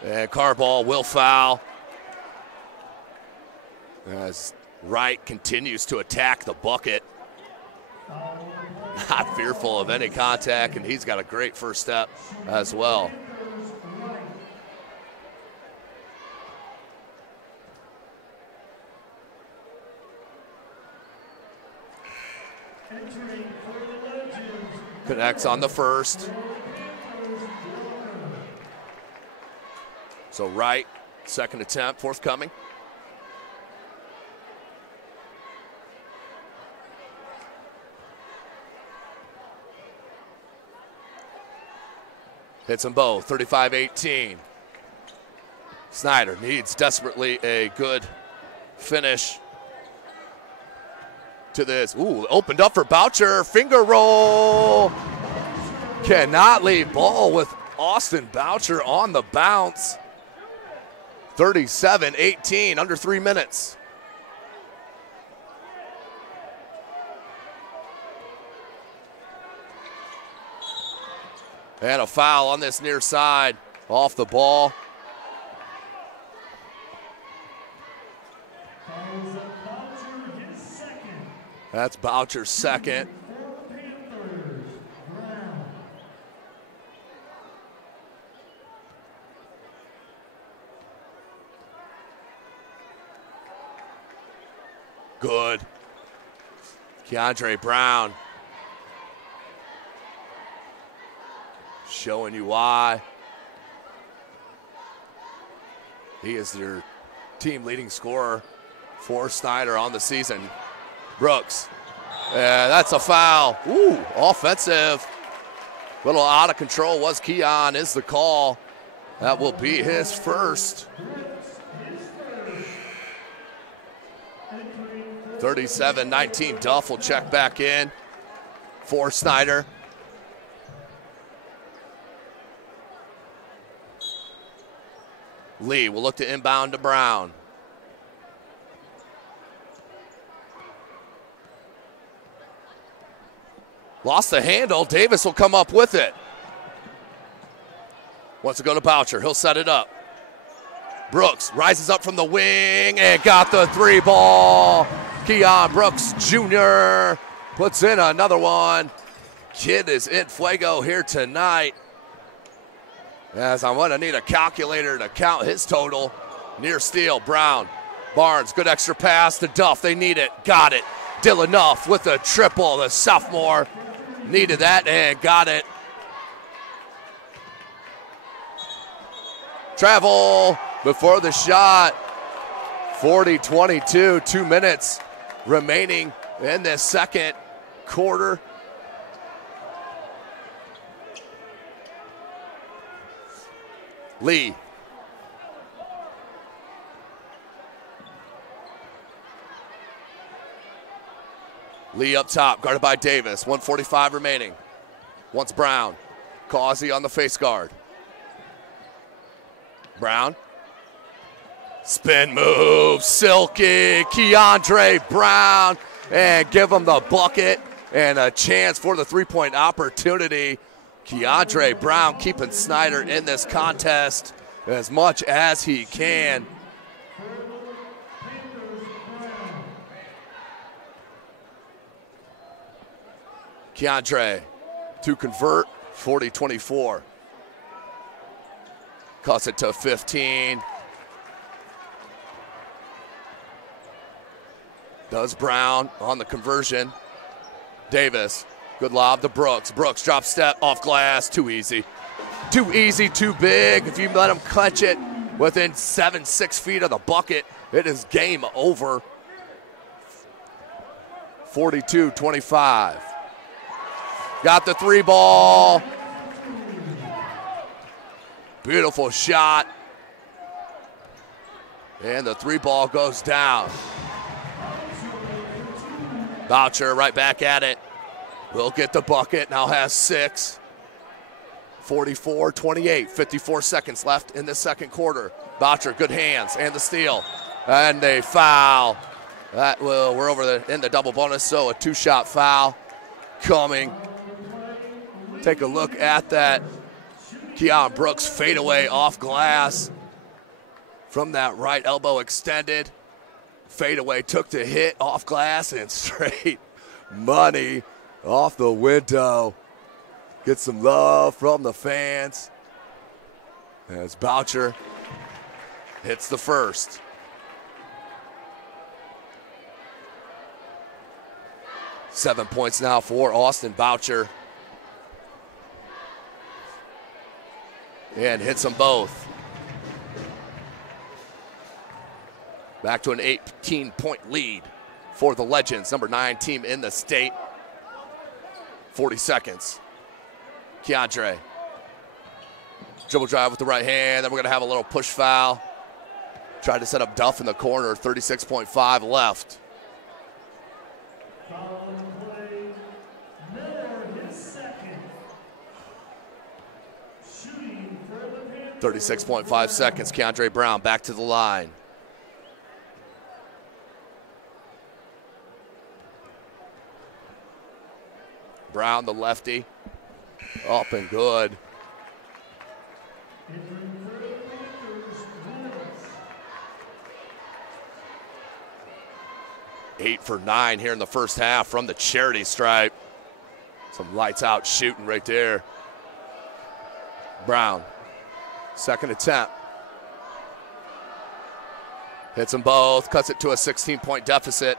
And Carball will foul. As Wright continues to attack the bucket. Not fearful of any contact, and he's got a great first step as well. Connects on the first. So Wright, second attempt, forthcoming. Hits them both, 35-18. Snider needs desperately a good finish to this. Ooh, opened up for Boucher, finger roll. Cannot leave ball with Austin Boucher on the bounce. 37-18, under 3 minutes. And a foul on this near side, off the ball. That's Boucher's second. Good. Keiondre Brown. Showing you why. He is your team leading scorer for Snider on the season. Brooks. Yeah, that's a foul. Ooh, offensive. Little out of control was Keion is the call. That will be his first. 37-19. Duff will check back in for Snider. Lee will look to inbound to Brown. Lost the handle. Davis will come up with it. Wants to go to Boucher. He'll set it up. Brooks rises up from the wing and got the 3 ball. Keiondre Brooks Jr. puts in another one. Kid is in fuego here tonight. As I'm going to need a calculator to count his total. Near steal, Brown. Barnes, good extra pass to Duff. They need it. Got it. Dillon Tough with a triple. The sophomore needed that and got it. Travel before the shot. 40-22, 2 minutes remaining in this second quarter. Lee. Lee up top, guarded by Davis. 1:45 remaining. Wants Brown. Causey on the face guard. Brown. Spin move, silky, Keiondre Brown, and give him the bucket and a chance for the 3-point opportunity. Keiondre Brown keeping Snider in this contest as much as he can. Keiondre to convert, 40-24. Cuts it to 15. Does Brown on the conversion. Davis, good lob to Brooks. Brooks drop step off glass, too easy. Too easy, too big. If you let him clutch it within 6 feet of the bucket, it is game over. 42-25. Got the 3 ball. Beautiful shot. And the 3 ball goes down. Boucher right back at it. Will get the bucket, now has 6. 44-28, 54 seconds left in the second quarter. Boucher, good hands, and the steal. And they foul. We're over in the double bonus, so a 2-shot foul coming. Take a look at that. Keiondre Brooks fadeaway off glass from that right elbow extended. Fadeaway took the hit off glass and straight money off the window. Get some love from the fans as Boucher hits the first. Seven points now for Austin Boucher. And hits them both. Back to an 18-point lead for the Legends, number 9 team in the state. 40 seconds. Keiondre. Dribble drive with the right hand. Then we're going to have a little push foul. Tried to set up Duff in the corner. 36.5 left. 36.5 seconds. Keiondre Brown back to the line. Brown, the lefty, up and good. Eight for 9 here in the first half from the charity stripe. Some lights out shooting right there. Brown, second attempt. Hits them both, cuts it to a 16-point deficit.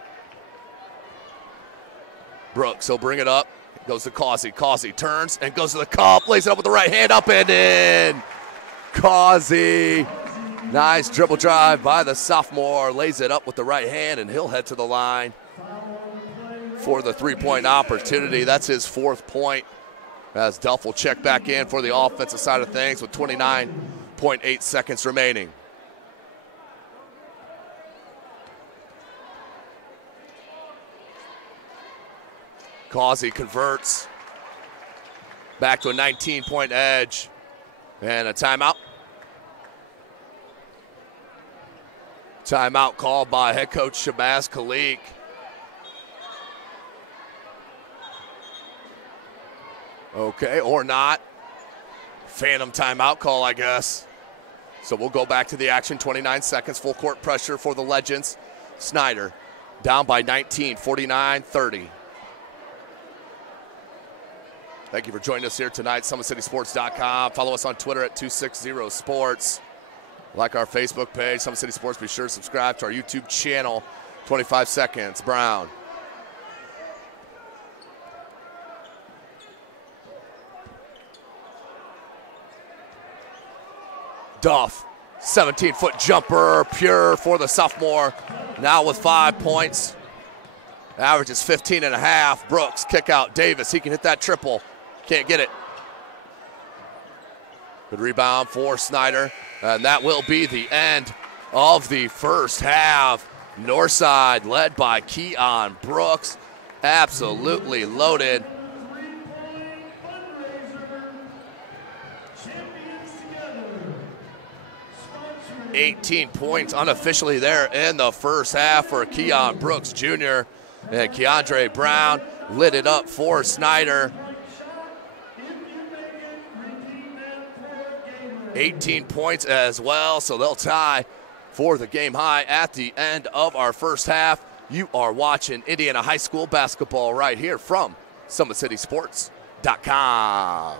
Brooks, he'll bring it up. Goes to Causey. Causey turns and goes to the cup. Lays it up with the right hand, up and in. Causey. Nice dribble drive by the sophomore. Lays it up with the right hand, and he'll head to the line for the 3-point opportunity. That's his 4th point. As Duff will check back in for the offensive side of things with 29.8 seconds remaining. Causey converts. Back to a 19-point edge. And a timeout. Timeout called by head coach Shabazz Khalik. Okay, or not. Phantom timeout call, I guess. So we'll go back to the action. 29 seconds, full court pressure for the Legends. Snider down by 19, 49-30. Thank you for joining us here tonight, SummitCitySports.com. Follow us on Twitter at 260sports. Like our Facebook page, Summit City Sports. Be sure to subscribe to our YouTube channel. 25 seconds, Brown. Duff, 17-foot jumper, pure for the sophomore. Now with 5 points. Average is 15.5. Brooks, kick out. Davis, he can hit that triple. Can't get it. Good rebound for Snider. And that will be the end of the first half. Northside led by Keiondre Brooks. Absolutely loaded. $18 points unofficially there in the first half for Keiondre Brooks Jr. And Keiondre Brown lit it up for Snider. 18 points as well, so they'll tie for the game high at the end of our first half. You are watching Indiana High School basketball right here from SummitCitySports.com.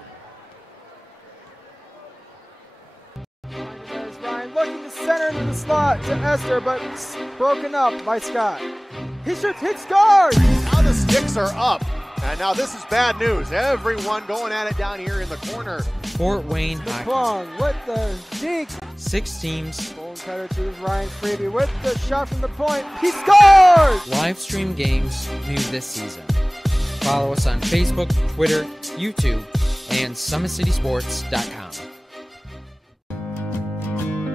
There's Ryan looking to center into the slot to Esther, but broken up by Scott. He shoots, hit, scores! Now the sticks are up. And now this is bad news. Everyone going at it down here in the corner. Fort Wayne Hockey. Long with the deke. 6 teams. Golden cutter to Ryan Freeby with the shot from the point. He scores! Live stream games new this season. Follow us on Facebook, Twitter, YouTube, and SummitCitySports.com.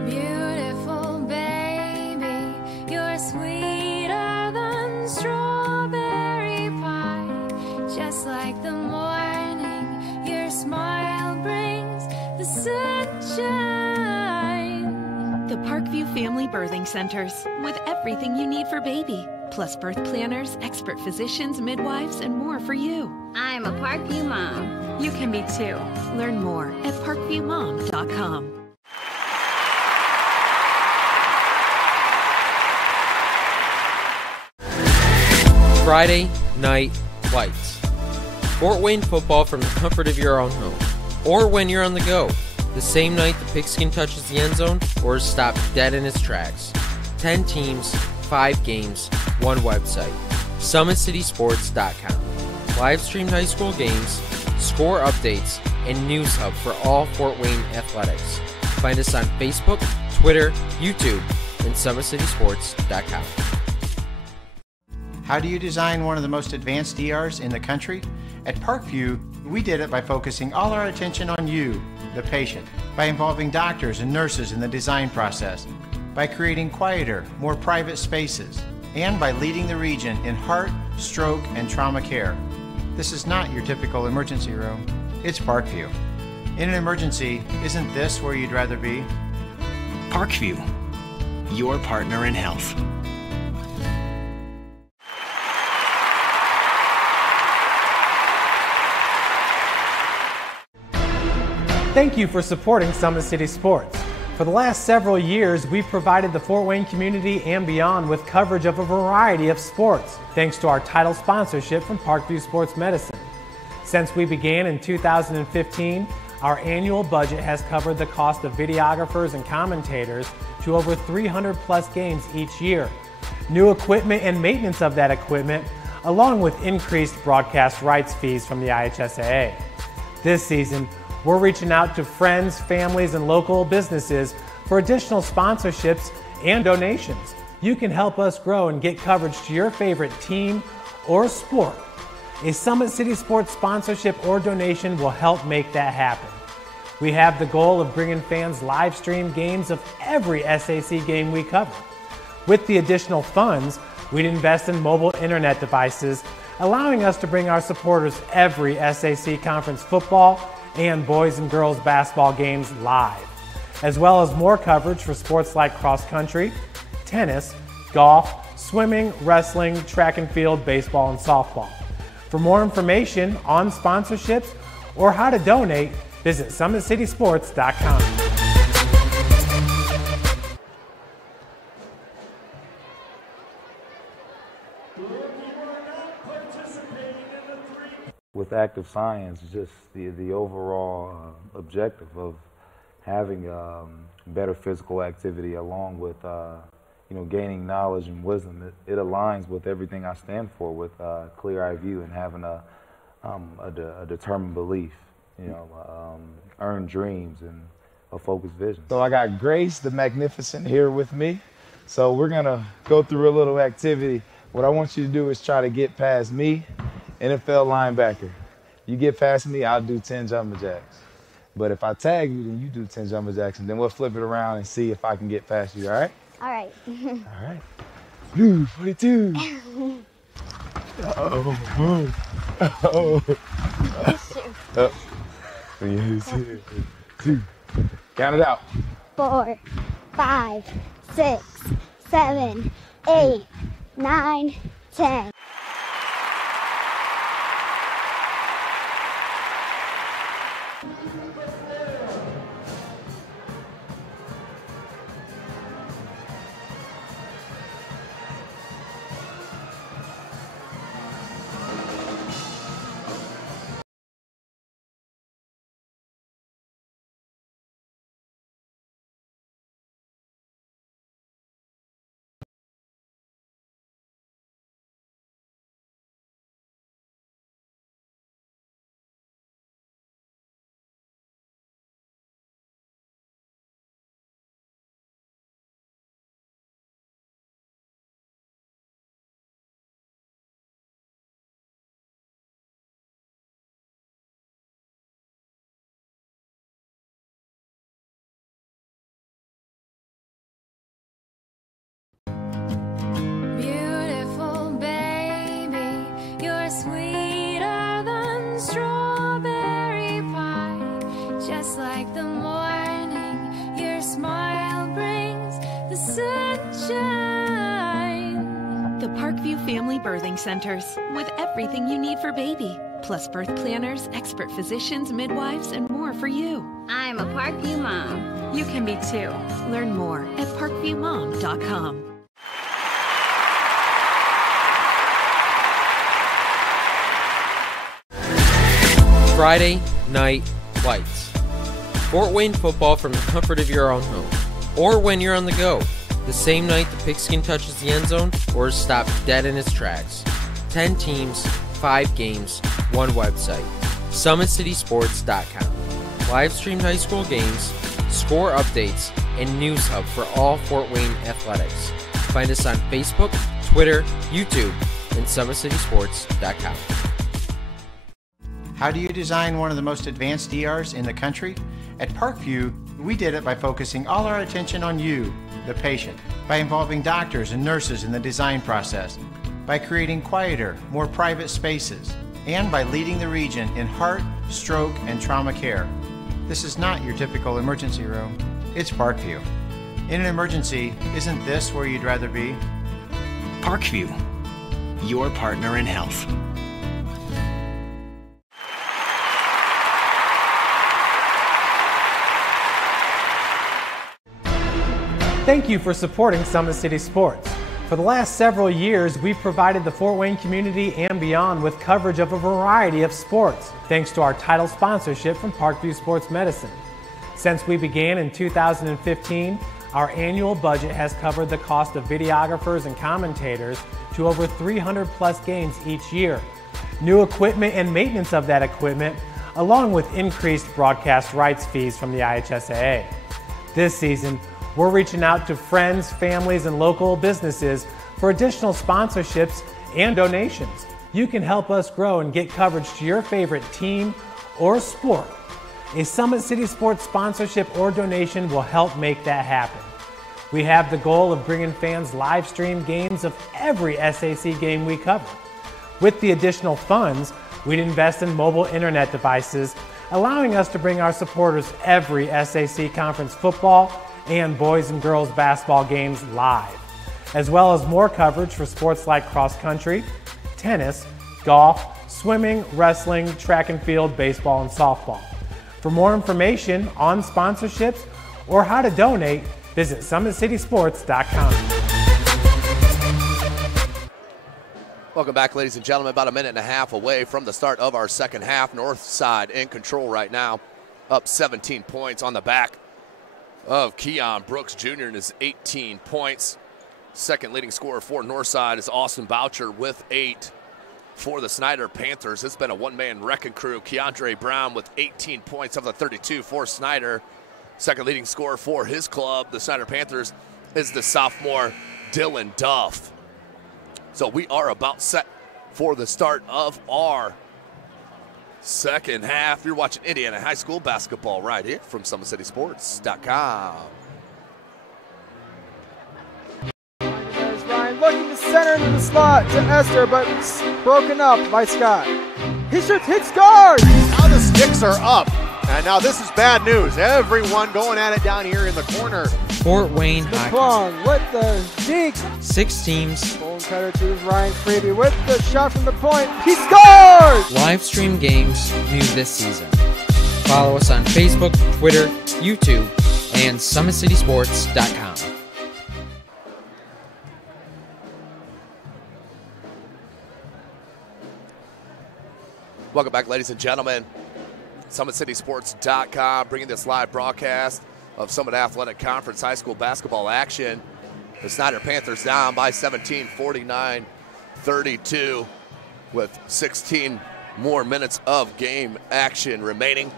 Beautiful baby, you're sweeter than strawberry pie. Just like the morning, your smile brings the sunshine. The Parkview Family Birthing Centers, with everything you need for baby, plus birth planners, expert physicians, midwives, and more for you. I'm a Parkview mom. You can be too. Learn more at parkviewmom.com. Friday Night Lights. Fort Wayne football from the comfort of your own home, or when you're on the go. The same night the pigskin touches the end zone or is stopped dead in its tracks. 10 teams, 5 games, 1 website. SummitCitySports.com. Live streamed high school games, score updates, and news hub for all Fort Wayne athletics. Find us on Facebook, Twitter, YouTube, and SummitCitySports.com. How do you design one of the most advanced ERs in the country? At Parkview, we did it by focusing all our attention on you, the patient, by involving doctors and nurses in the design process, by creating quieter, more private spaces, and by leading the region in heart, stroke, and trauma care. This is not your typical emergency room. It's Parkview. In an emergency, isn't this where you'd rather be? Parkview, your partner in health. Thank you for supporting Summit City Sports. For the last several years, we've provided the Fort Wayne community and beyond with coverage of a variety of sports, thanks to our title sponsorship from Parkview Sports Medicine. Since we began in 2015, our annual budget has covered the cost of videographers and commentators to over 300 plus games each year. New equipment and maintenance of that equipment, along with increased broadcast rights fees from the IHSAA. This season, we're reaching out to friends, families, and local businesses for additional sponsorships and donations. You can help us grow and get coverage to your favorite team or sport. A Summit City Sports sponsorship or donation will help make that happen. We have the goal of bringing fans live stream games of every SAC game we cover. With the additional funds, we'd invest in mobile internet devices, allowing us to bring our supporters every SAC conference football and boys and girls basketball games live, as well as more coverage for sports like cross country, tennis, golf, swimming, wrestling, track and field, baseball, and softball. For more information on sponsorships or how to donate, visit SummitCitySports.com. With active science, just the overall objective of having better physical activity along with gaining knowledge and wisdom, it aligns with everything I stand for, with clear-eye view and having a determined belief, earned dreams and a focused vision. So I got Grace the Magnificent here with me. So we're gonna go through a little activity. What I want you to do is try to get past me, NFL linebacker. You get past me, I'll do 10 jumping jacks. But if I tag you, then you do 10 jumping jacks, and then we'll flip it around and see if I can get past you, all right? All right. All right. Blue 42. Uh-oh. Uh-oh. Uh-oh. 2. Count it out. 4, 5, 6, 7, 8, 9, 10. Beautiful baby, you're sweeter than strawberry pie. Just like the morning, your smile brings the sunshine. The Parkview Family Birthing Centers, with everything you need for baby, plus birth planners, expert physicians, midwives, and more for you. I'm a Parkview mom. You can be too. Learn more at parkviewmom.com. Friday Night Lights. Fort Wayne football from the comfort of your own home, or when you're on the go, the same night the pigskin touches the end zone or is stopped dead in its tracks. 10 teams, 5 games, 1 website. SummitCitySports.com. Live streamed high school games, score updates, and news hub for all Fort Wayne athletics. Find us on Facebook, Twitter, YouTube, and SummitCitySports.com. How do you design one of the most advanced ERs in the country? At Parkview, we did it by focusing all our attention on you, the patient, by involving doctors and nurses in the design process, by creating quieter, more private spaces, and by leading the region in heart, stroke, and trauma care. This is not your typical emergency room. It's Parkview. In an emergency, isn't this where you'd rather be? Parkview, your partner in health. Thank you for supporting Summit City Sports. For the last several years, we've provided the Fort Wayne community and beyond with coverage of a variety of sports, thanks to our title sponsorship from Parkview Sports Medicine. Since we began in 2015, our annual budget has covered the cost of videographers and commentators to over 300 plus games each year. New equipment and maintenance of that equipment, along with increased broadcast rights fees from the IHSAA. This season, we're reaching out to friends, families, and local businesses for additional sponsorships and donations. You can help us grow and get coverage to your favorite team or sport. A Summit City Sports sponsorship or donation will help make that happen. We have the goal of bringing fans live stream games of every SAC game we cover. With the additional funds, we'd invest in mobile internet devices, allowing us to bring our supporters every SAC conference football and boys and girls basketball games live. as well as more coverage for sports like cross country, tennis, golf, swimming, wrestling, track and field, baseball, and softball. For more information on sponsorships or how to donate, visit SummitCitySports.com. Welcome back, ladies and gentlemen. About a minute and a half away from the start of our second half. Northside in control right now, up 17 points on the back of Keon Brooks Jr. and his 18 points. Second leading scorer for Northside is Austin Boucher with 8. For the Snider Panthers, it's been a one-man wrecking crew. Keiondre Brown with 18 points of the 32 for Snider. Second leading scorer for his club, the Snider Panthers, is the sophomore Dillon Tough. So we are about set for the start of our second half. You're watching Indiana High School basketball right here from SummitCitySports.com. Looking to center into the slot to Esther, but broken up by Scott. He shoots, hits, guard! Now the sticks are up. And now this is bad news. Everyone going at it down here in the corner. Fort Wayne Hockey. Plong with the deke. 6 teams. Bone cutter to Ryan Freeby with the shot from the point. He scores! Live stream games new this season. Follow us on Facebook, Twitter, YouTube, and SummitCitySports.com. Welcome back, ladies and gentlemen. SummitCitySports.com bringing this live broadcast of Summit Athletic Conference high school basketball action. The Snider Panthers down by 17, 49-32, with 16 more minutes of game action remaining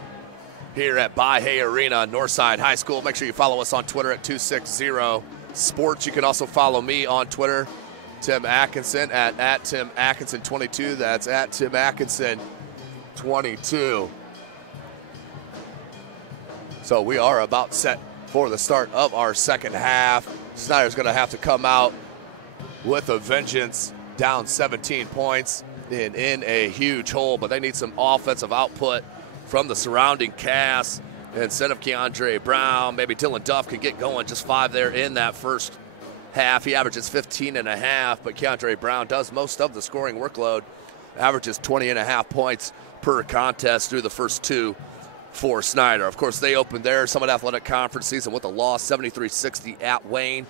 here at By-Hay Arena, Northside High School. Make sure you follow us on Twitter at 260sports. You can also follow me on Twitter, Tim Atkinson, at Tim Atkinson22. That's at Tim Atkinson22. So we are about set for the start of our second half. Snider's going to have to come out with a vengeance, down 17 points in a huge hole, but they need some offensive output from the surrounding cast. Instead of Keiondre Brown, maybe Dillon Tough can get going, just 5 there in that first half. He averages 15.5, but Keiondre Brown does most of the scoring workload, averages 20.5 points per contest through the first 2 for Snider. Of course, they opened their Summit Athletic Conference season with a loss, 73-60 at Wayne.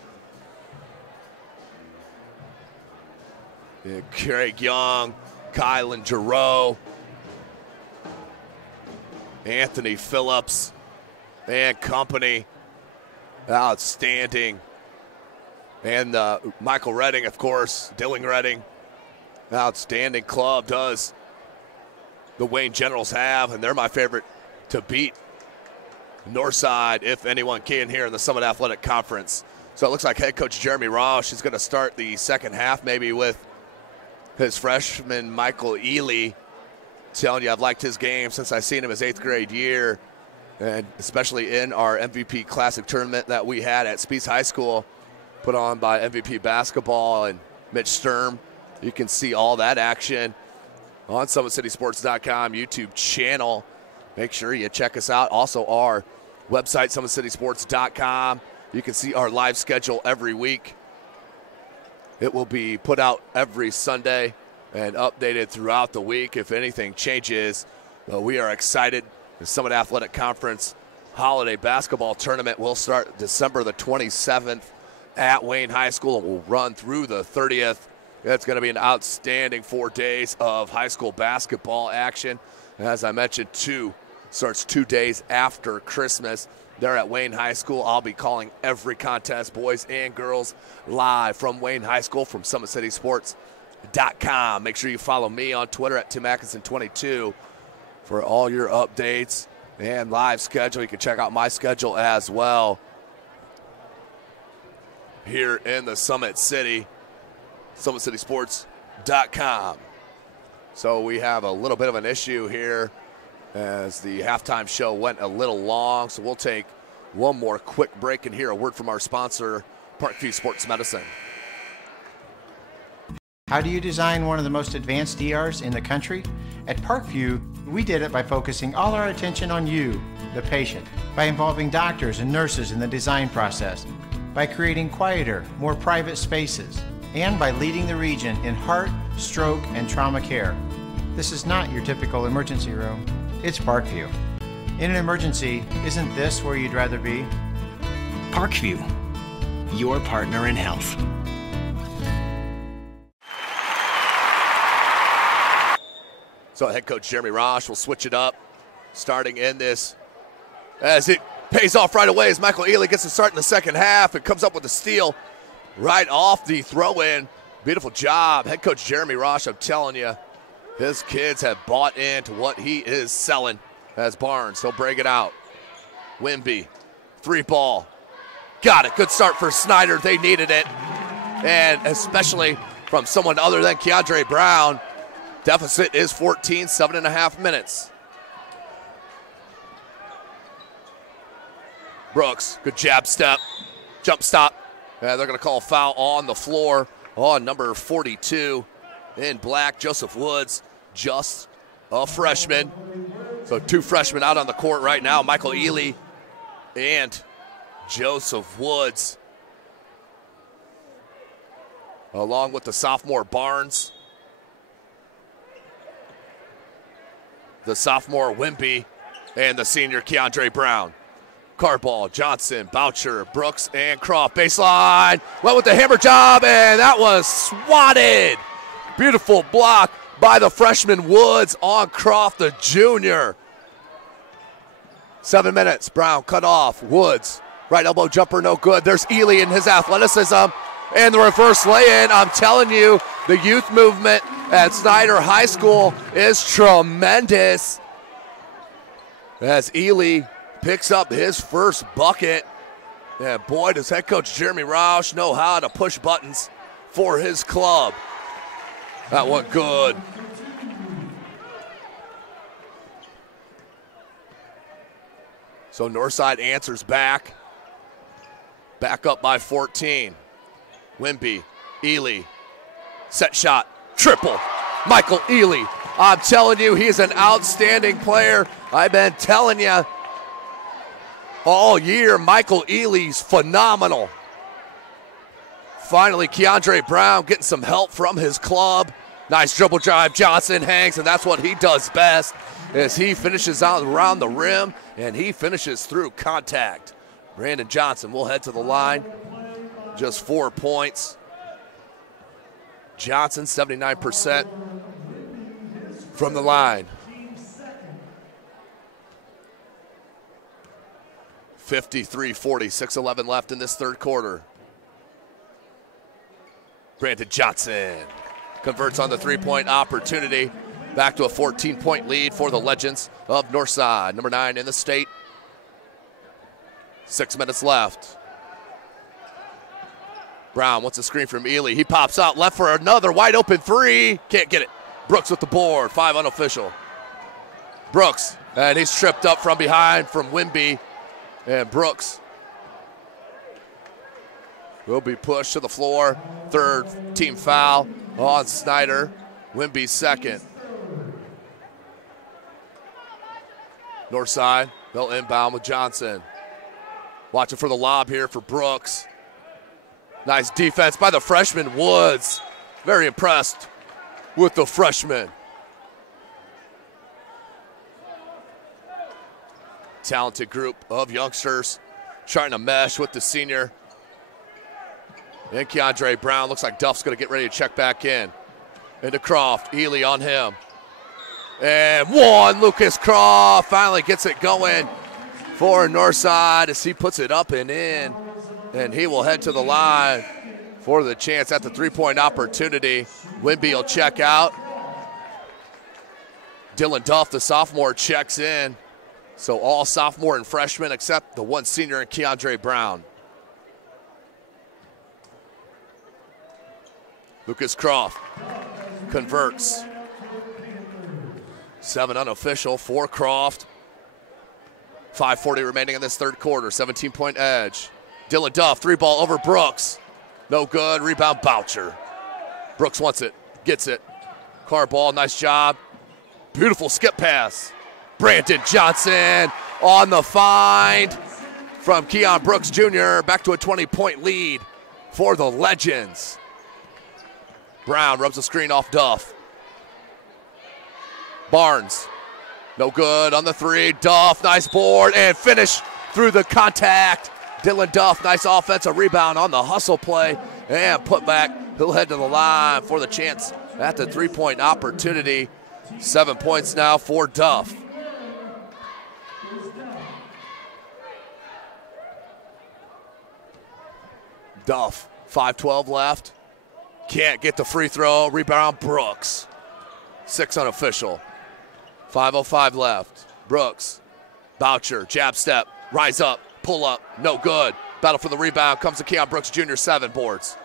Craig Young, Kylan Giroux, Anthony Phillips, and company, outstanding. And Michael Redding, of course, Dilling Redding, outstanding club does the Wayne Generals have, and they're my favorite to beat Northside, if anyone can, here in the Summit Athletic Conference. So it looks like head coach Jeremy Roush is going to start the second half maybe with his freshman Michael Ely. Telling you, I've liked his game since I've seen him his 8th grade year, and especially in our MVP Classic tournament that we had at Speece High School, put on by MVP Basketball and Mitch Sturm. You can see all that action on SummitCitySports.com YouTube channel. Make sure you check us out. Also, our website, SummitCitySports.com. You can see our live schedule every week. It will be put out every Sunday and updated throughout the week if anything changes. We are excited. The Summit Athletic Conference Holiday Basketball Tournament will start December the 27th at Wayne High School and will run through the 30th. It's going to be an outstanding 4 days of high school basketball action. As I mentioned, starts 2 days after Christmas. They're at Wayne High School. I'll be calling every contest, boys and girls, live from Wayne High School from SummitCitySports.com. Make sure you follow me on Twitter at TimAtkinson22 for all your updates and live schedule. You can check out my schedule as well here in the Summit City, SummitCitySports.com. So we have a little bit of an issue here as the halftime show went a little long. So we'll take one more quick break and hear a word from our sponsor, Parkview Sports Medicine. How do you design one of the most advanced ERs in the country? At Parkview, we did it by focusing all our attention on you, the patient, by involving doctors and nurses in the design process, by creating quieter, more private spaces, and by leading the region in heart, stroke, and trauma care. This is not your typical emergency room. It's Parkview. In an emergency, isn't this where you'd rather be? Parkview, your partner in health. So head coach Jeremy Roche will switch it up, starting in this, as it pays off right away as Michael Ely gets to start in the second half and comes up with a steal right off the throw-in. Beautiful job. Head coach Jeremy Roche, I'm telling you, his kids have bought into what he is selling. As Barnes, he'll break it out. Wimby, 3-ball. Got it. Good start for Snider. They needed it. And especially from someone other than Keiondre Brown. Deficit is 14, 7.5 minutes. Brooks, good jab step. Jump stop. They're going to call a foul on the floor on number 42 in black, Joseph Woods, just a freshman. So 2 freshmen out on the court right now, Michael Ely and Joseph Woods, along with the sophomore Barnes, the sophomore Wimby, and the senior Keiondre Brown. Carball, Johnson, Boucher, Brooks, and Croft. Baseline, went with the hammer job, and that was swatted. Beautiful block by the freshman Woods on Croft, the junior. 7 minutes, Brown cut off, Woods, right elbow jumper, no good. There's Ely in his athleticism, and the reverse lay-in. I'm telling you, the youth movement at Snider High School is tremendous. As Ely picks up his first bucket. And boy, does head coach Jeremy Roche know how to push buttons for his club. That one good. So Northside answers back. Back up by 14. Wimby, Ely, set shot, triple. Michael Ely, I'm telling you, he's an outstanding player. I've been telling you all year, Michael Ely's phenomenal. Finally, Keiondre Brown getting some help from his club. Nice dribble drive, Johnson hangs, and that's what he does best, as he finishes out around the rim, and he finishes through contact. Brandon Johnson will head to the line. Just 4 points. Johnson, 79% from the line. 53-40, 6:11 left in this third quarter. Brandon Johnson converts on the three-point opportunity. Back to a 14-point lead for the Legends of Northside. Number 9 in the state. 6 minutes left. Brown wants a screen from Ely. He pops out left for another wide open three. Can't get it. Brooks with the board. 5 unofficial. Brooks, and he's tripped up from behind from Wimby. And Brooks will be pushed to the floor. Third team foul on Snider. Wimby's second. Northside, they'll inbound with Johnson. Watching for the lob here for Brooks. Nice defense by the freshman Woods. Very impressed with the freshman. Talented group of youngsters trying to mesh with the senior. And Keiondre Brown, looks like Duff's going to get ready to check back in. Into Croft, Ely on him. And one, Lucas Croft finally gets it going for Northside as he puts it up and in. And he will head to the line for the chance at the three-point opportunity. Wimby will check out. Dillon Tough, the sophomore, checks in. So all sophomore and freshman except the one senior in Keiondre Brown. Lucas Croft converts. 7 unofficial for Croft. 5:40 remaining in this third quarter. 17-point edge. Dillon Tough, 3-ball over Brooks. No good. Rebound Boucher. Brooks wants it. Gets it. Carball, nice job. Beautiful skip pass. Brandon Johnson on the find. from Keiondre Brooks Jr. Back to a 20-point lead for the Legends. Brown rubs the screen off Duff. Barnes, no good on the three. Duff, nice board and finish through the contact. Dillon Tough, nice offensive rebound on the hustle play and put back. He'll head to the line for the chance at the three-point opportunity. 7 points now for Duff. Duff, 5:12 left. Can't get the free throw. Rebound Brooks. 6 unofficial. 5:05 left. Brooks, Boucher, jab step, rise up, pull up, no good. Battle for the rebound comes to Keiondre Brooks Jr. 7 boards.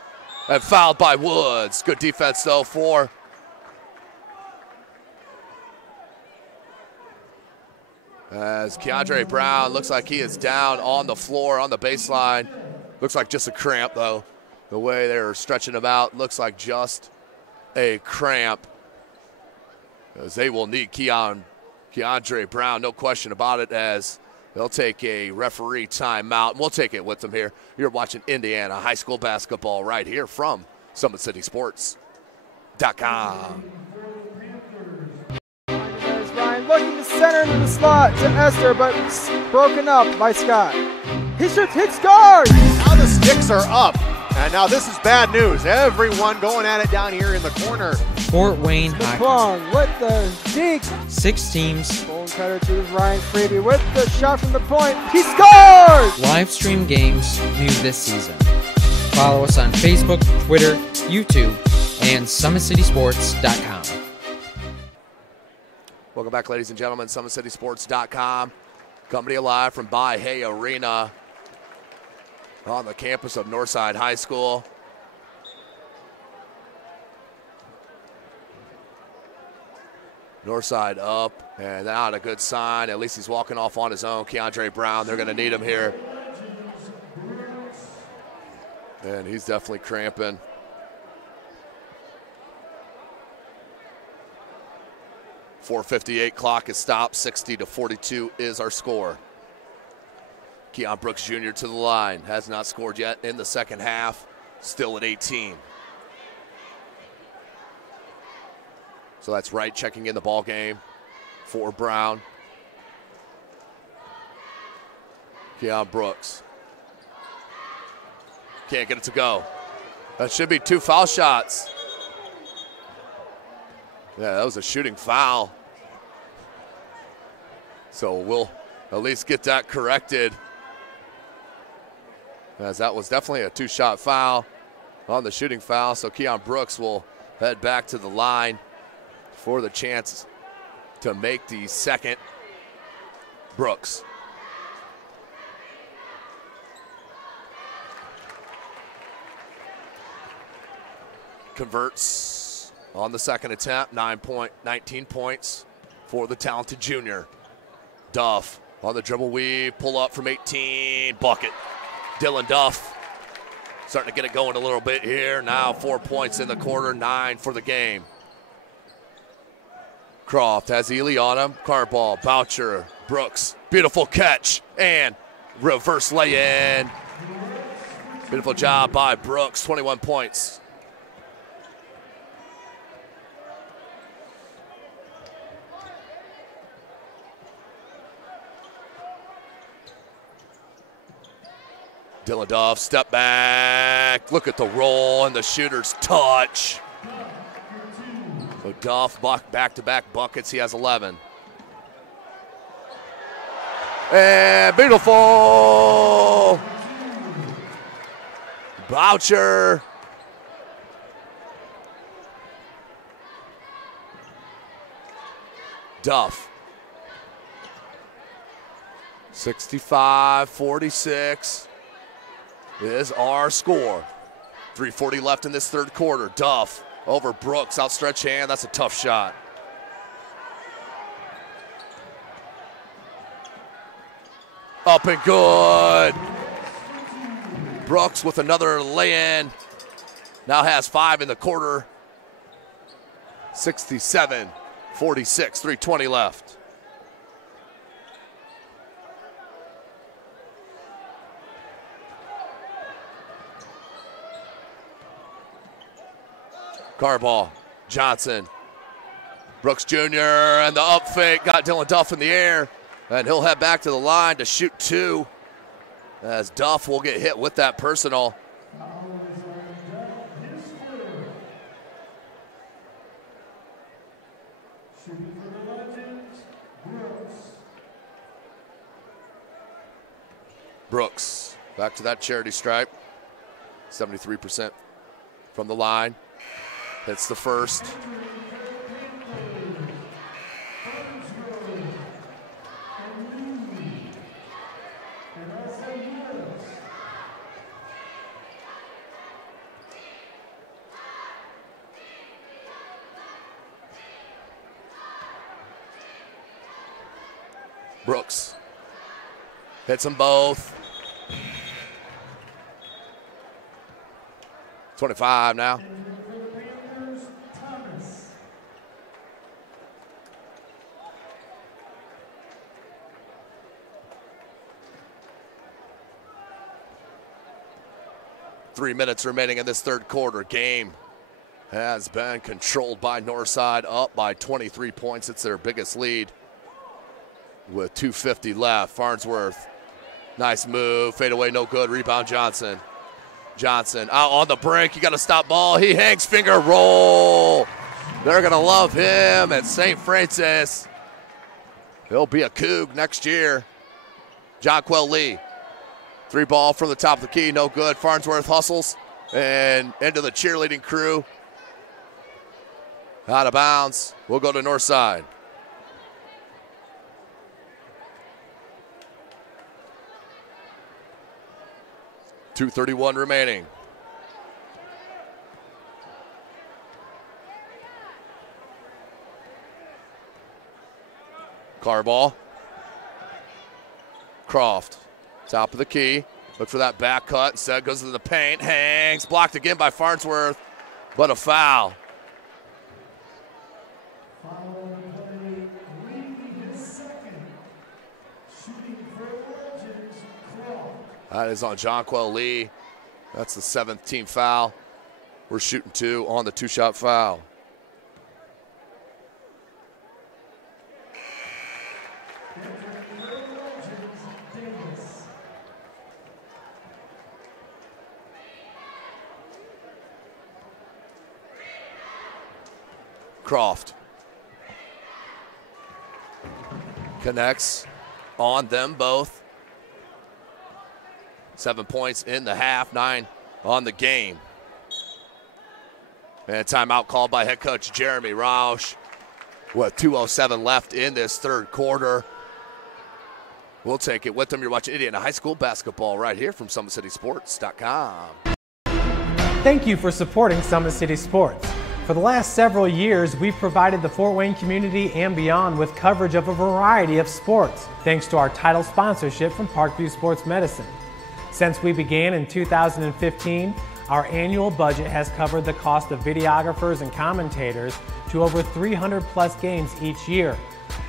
And fouled by Woods. Good defense though for as Keiondre Brown looks like he is down on the floor on the baseline. Looks like just a cramp though. The way they're stretching him out looks like just a cramp. As they will need Keiondre Brown, no question about it, as they'll take a referee timeout. We'll take it with them here. You're watching Indiana high school basketball right here from SummitCitySports.com. There's Ryan looking to center into the slot to Esther, but broken up by Scott. He shoots, hits guard! Now the sticks are up. And now this is bad news. Everyone going at it down here in the corner. Fort Wayne Hockey. Plum with the deke. 6 teams. Bone cutter to Ryan Freeby with the shot from the point. He scores! Live stream games new this season. Follow us on Facebook, Twitter, YouTube, and SummitCitySports.com. Welcome back, ladies and gentlemen. SummitCitySports.com. Coming to you live from Bahia Arena on the campus of Northside High School. Northside up, and not a good sign. At least he's walking off on his own. Keiondre Brown, they're going to need him here. And he's definitely cramping. .458 clock is stopped. 60-42 is our score. Keiondre Brooks Jr. to the line. Has not scored yet in the second half. Still at 18. So that's Wright checking in the ball game for Brown. Keiondre Brooks. Can't get it to go. That should be 2 foul shots. Yeah, that was a shooting foul. So we'll at least get that corrected, as that was definitely a 2-shot foul on the shooting foul. So Keiondre Brooks will head back to the line for the chance to make the second. Brooks. Converts on the second attempt. 19 points for the talented junior. Duff on the dribble weave, pull up from 18, bucket. Dillon Duff starting to get it going a little bit here. Now 4 points in the quarter, 9 for the game. Croft has Ely on him. Card ball, Boucher, Brooks. Beautiful catch and reverse lay-in. Beautiful job by Brooks, 21 points. Dillon Tough, step back. Look at the roll and the shooter's touch. So Duff, back-to-back buckets. He has 11. And beautiful. Boucher. Duff. 65-46. Is our score. 3:40 left in this third quarter. Duff over Brooks, outstretched hand. That's a tough shot. Up and good. Brooks with another lay-in. Now has 5 in the quarter. 67-46, 3:20 left. Carball, Johnson, Brooks Jr. and the up fake got Dillon Tough in the air, and he'll head back to the line to shoot 2 as Duff will get hit with that personal. Brooks back to that charity stripe, 73% from the line, hits the first. Brooks hits them both. 25 now. Three minutes remaining in this third quarter. Game has been controlled by Northside, up by 23 points. It's their biggest lead with 2:50 left. Farnsworth, nice move, fade away, no good. Rebound Johnson. Johnson out on the break. You got to stop ball. He hangs finger roll. They're going to love him at St. Francis. He'll be a Coug next year. Jonquel Lee. 3 ball from the top of the key, no good. Farnsworth hustles and into the cheerleading crew. Out of bounds. We'll go to Northside. .231 remaining. Carball. Croft. Top of the key. Look for that back cut. Instead goes into the paint. Hangs. Blocked again by Farnsworth. But a foul. That is on Jonquel Lee. That's the 7th team foul. We're shooting 2 on the 2-shot foul. Croft connects on them both. 7 points in the half, 9 on the game. And timeout called by head coach Jeremy Roush with 2:07 left in this third quarter. We'll take it with them. You're watching Indiana High School basketball right here from SummitCitySports.com. Thank you for supporting Summit City Sports. For the last several years, we've provided the Fort Wayne community and beyond with coverage of a variety of sports, thanks to our title sponsorship from Parkview Sports Medicine. Since we began in 2015, our annual budget has covered the cost of videographers and commentators to over 300 plus games each year.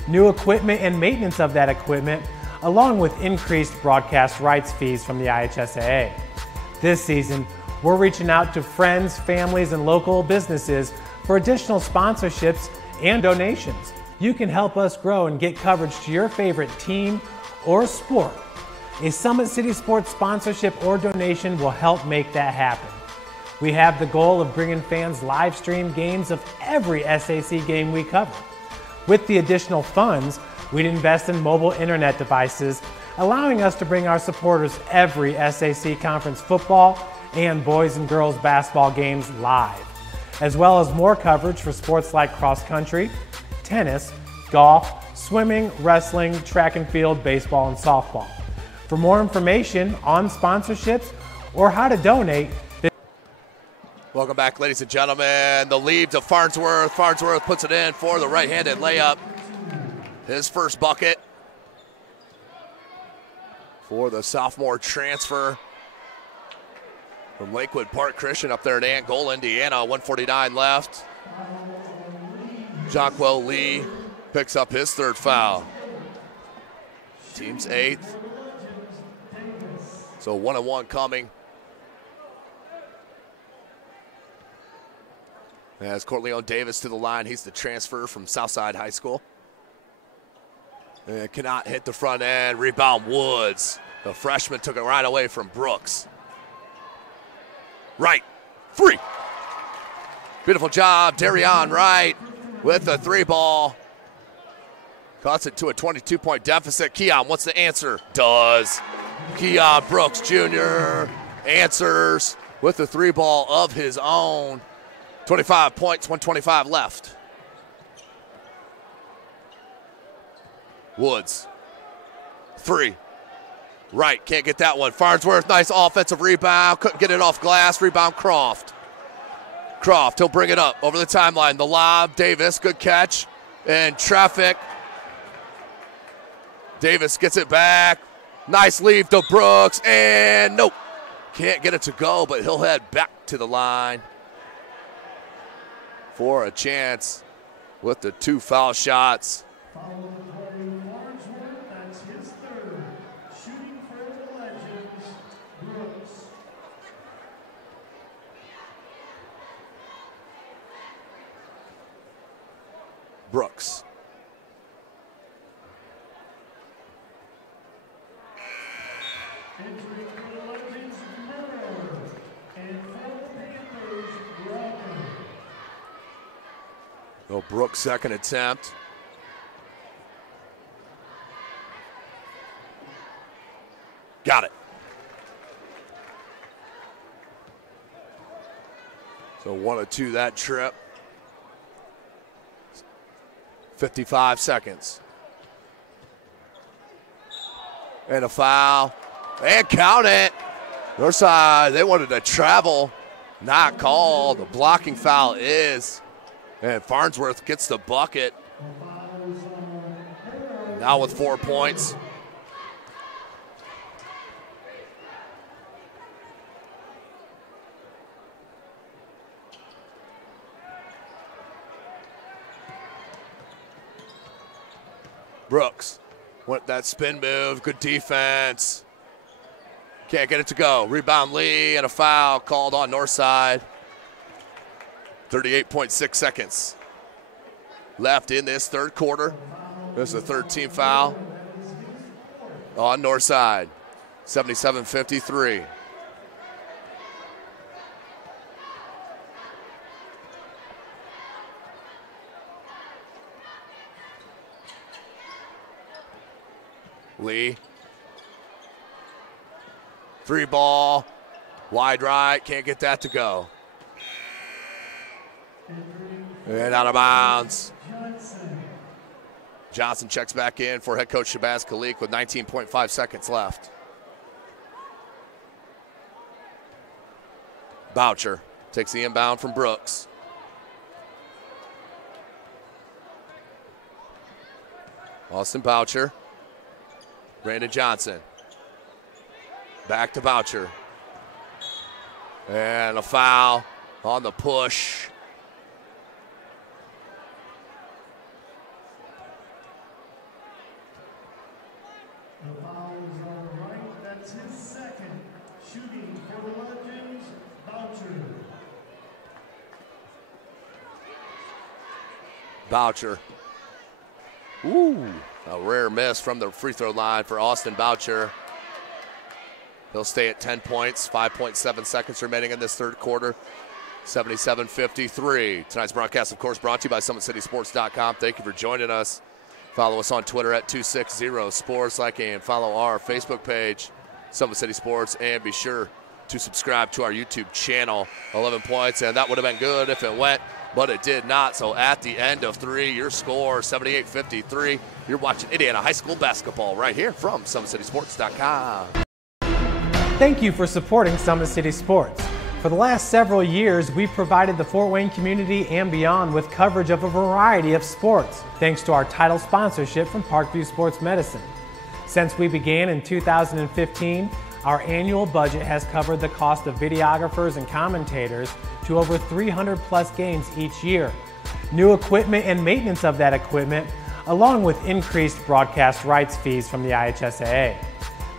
New equipment and maintenance of that equipment, along with increased broadcast rights fees from the IHSAA. This season, we're reaching out to friends, families, and local businesses for additional sponsorships and donations. You can help us grow and get coverage to your favorite team or sport. A Summit City Sports sponsorship or donation will help make that happen. We have the goal of bringing fans live stream games of every SAC game we cover. With the additional funds, we'd invest in mobile internet devices, allowing us to bring our supporters every SAC conference football and boys and girls basketball games live, as well as more coverage for sports like cross country, tennis, golf, swimming, wrestling, track and field, baseball, and softball. For more information on sponsorships or how to donate, welcome back, ladies and gentlemen. The lead to Farnsworth. Farnsworth puts it in for the right-handed layup. His first bucket for the sophomore transfer from Lakewood Park Christian up there in Angola, Indiana. 1:49 left. Jonquel Lee picks up his third foul. Team's 8th. So 1-1 coming As Corleone Davis to the line, he's the transfer from Southside High School. And cannot hit the front end. Rebound Woods. The freshman took it right away from Brooks. Wright, 3. Beautiful job, Darion Wright with the 3 ball. Cuts it to a 22-point deficit. Keion, what's the answer? Does. Keion Brooks Jr. answers with the 3 ball of his own. 25 points, 125 left. Woods, 3. Wright, can't get that one. Farnsworth, nice offensive rebound. Couldn't get it off glass. Rebound Croft. Croft, he'll bring it up over the timeline. The lob, Davis, good catch. And traffic. Davis gets it back. Nice leave to Brooks. And nope. Can't get it to go, but he'll head back to the line for a chance with the 2 foul shots. Brooks. Oh, Brooks' second attempt. Got it. So 1 of 2 that trip. 55 seconds. And a foul. And count it. Northside, they wanted to travel. Not called. The blocking foul is. And Farnsworth gets the bucket. Now with 4 points. Brooks, went that spin move, good defense. Can't get it to go. Rebound Lee and a foul called on Northside. 38.6 seconds left in this third quarter. There's a 13 foul on Northside. 77-53. Lee. 3 ball. Wide right. Can't get that to go. And out of bounds. Johnson checks back in for head coach Shabazz Khalik with 19.5 seconds left. Boucher takes the inbound from Brooks. Austin Boucher. Brandon Johnson. Back to Boucher. And a foul on the push. The foul is on the right. That's his second. Shooting for the Legends, Boucher. Boucher. Ooh, a rare miss from the free throw line for Austin Boucher. He'll stay at 10 points, 5.7 seconds remaining in this third quarter. 77-53. Tonight's broadcast, of course, brought to you by SummitCitySports.com. Thank you for joining us. Follow us on Twitter at 260sports. Like and follow our Facebook page, Summit City Sports, and be sure to subscribe to our YouTube channel. 11 points, and that would have been good if it went, but it did not. So at the end of 3, your score 78-53. You're watching Indiana High School basketball right here from SummitCitySports.com. Thank you for supporting Summit City Sports. For the last several years, we've provided the Fort Wayne community and beyond with coverage of a variety of sports, thanks to our title sponsorship from Parkview Sports Medicine. Since we began in 2015, our annual budget has covered the cost of videographers and commentators to over 300 plus games each year. New equipment and maintenance of that equipment, along with increased broadcast rights fees from the IHSAA.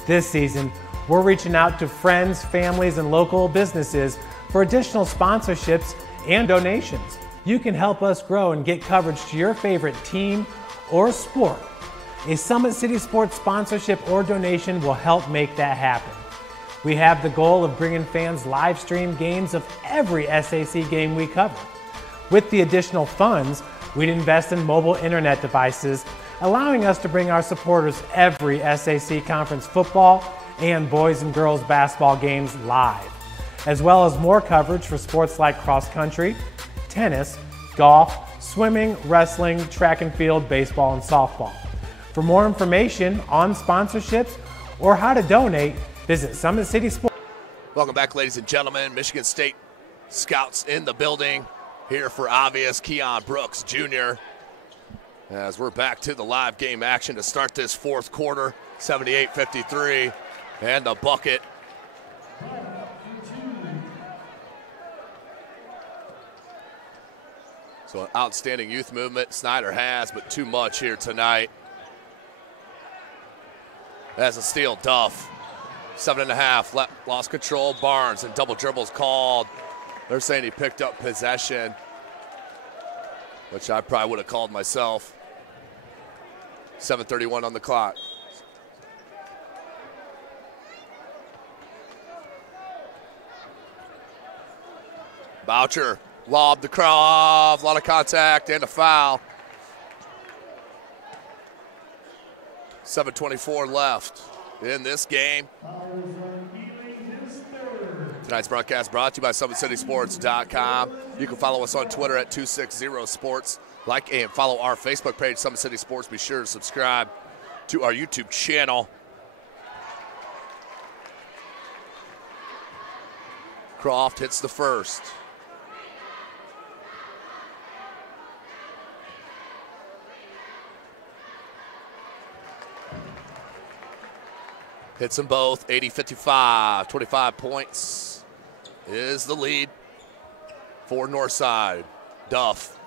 This season, we're reaching out to friends, families, and local businesses for additional sponsorships and donations. you can help us grow and get coverage to your favorite team or sport. A Summit City Sports sponsorship or donation will help make that happen. We have the goal of bringing fans live stream games of every SAC game we cover. With the additional funds, we'd invest in mobile internet devices, allowing us to bring our supporters every SAC conference football and boys and girls basketball games live, as well as more coverage for sports like cross country, tennis, golf, swimming, wrestling, track and field, baseball, and softball. For more information on sponsorships or how to donate, visit Summit City Sports. Welcome back, ladies and gentlemen. Michigan State scouts in the building here for obvious Keiondre Brooks Jr. As we're back to the live game action to start this fourth quarter, 78-53, and the bucket. So an outstanding youth movement Snider has, but too much here tonight. As a steal, Duff, 7.5, lost control, Barnes, and double dribbles called. They're saying he picked up possession, which I probably would have called myself. 7:31 on the clock. Boucher lobbed the cross, a lot of contact and a foul. 7:24 left in this game. Tonight's broadcast brought to you by SummitCitySports.com. You can follow us on Twitter at 260sports. Like and follow our Facebook page, Summit City Sports. Be sure to subscribe to our YouTube channel. Croft hits the first. Hits them both, 80-55, 25 points is the lead for Northside. Duff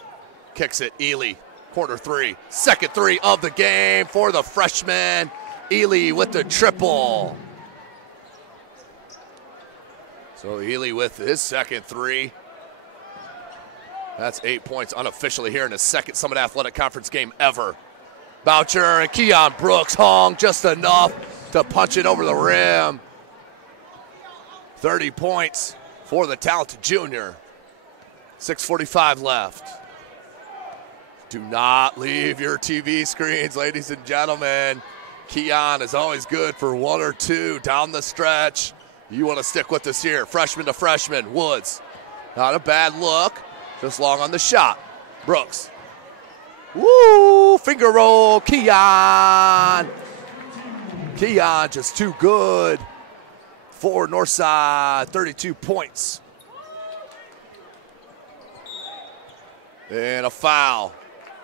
kicks it, Ely, corner three, second three of the game for the freshman. Ely with the triple. So Ely with his second three. That's 8 points unofficially here in his second Summit Athletic Conference game ever. Boucher and Keiondre Brooks hung just enough to punch it over the rim. 30 points for the talented junior. 6:45 left. Do not leave your TV screens, ladies and gentlemen. Keiondre is always good for one or two down the stretch. You want to stick with us here. Freshman to freshman, Woods. Not a bad look, just long on the shot. Brooks. Woo, finger roll, Keiondre. Keiondre just too good for Northside, 32 points. And a foul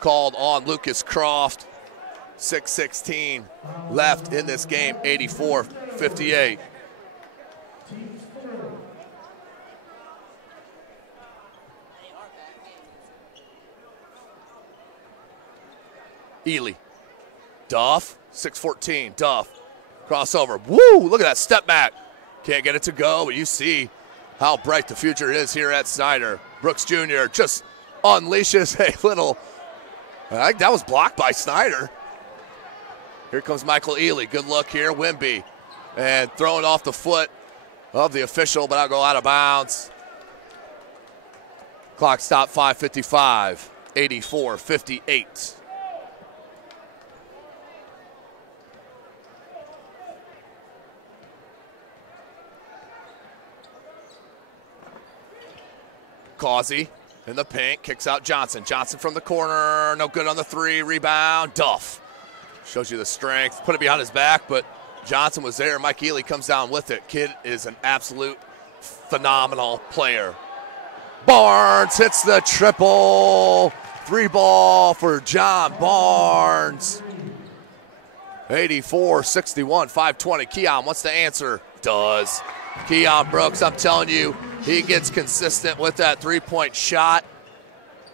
called on Lucas Croft. 6:16 left in this game, 84-58. Ely. Duff, 6:14, Duff. Crossover, woo, look at that step back. Can't get it to go, but you see how bright the future is here at Snider. Brooks Jr. just unleashes a little, I think that was blocked by Snider. Here comes Michael Ely, good look here, Wimby. And throwing off the foot of the official, but I'll go out of bounds. Clock stop, 5:55, 84-58. Causey in the paint, kicks out Johnson. Johnson from the corner, no good on the three, rebound, Duff. Shows you the strength, put it behind his back, but Johnson was there. Mike Ely comes down with it. Kid is an absolute phenomenal player. Barnes hits the triple. Three ball for John Barnes. 84-61, 5:20. Keiondre wants to answer. Does. Keiondre Brooks, I'm telling you, he gets consistent with that three-point shot.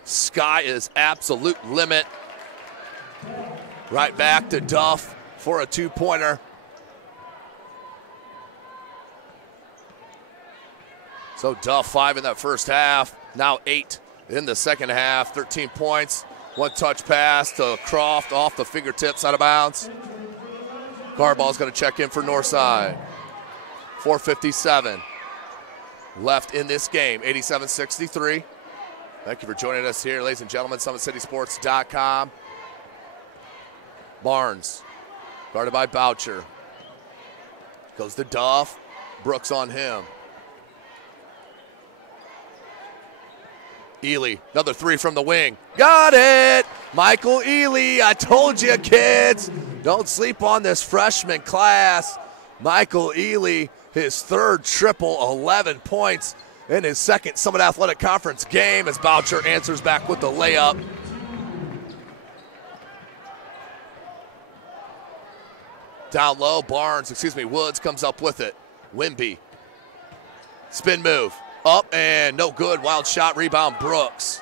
Sky is absolute limit. Right back to Duff for a two-pointer. So Duff 5 in that first half, now 8 in the second half. 13 points, one touch pass to Croft off the fingertips out of bounds. Carball's going to check in for Northside. 4:57 left in this game, 87-63. Thank you for joining us here, ladies and gentlemen, SummitCitySports.com. Barnes, guarded by Boucher. Goes to Duff. Brooks on him. Ely, another three from the wing. Got it! Michael Ely, I told you, kids. Don't sleep on this freshman class. Michael Ely, his third triple, 11 points in his second Summit Athletic Conference game as Boucher answers back with the layup. Down low, Woods comes up with it. Wimby, spin move, up and no good. Wild shot, rebound, Brooks.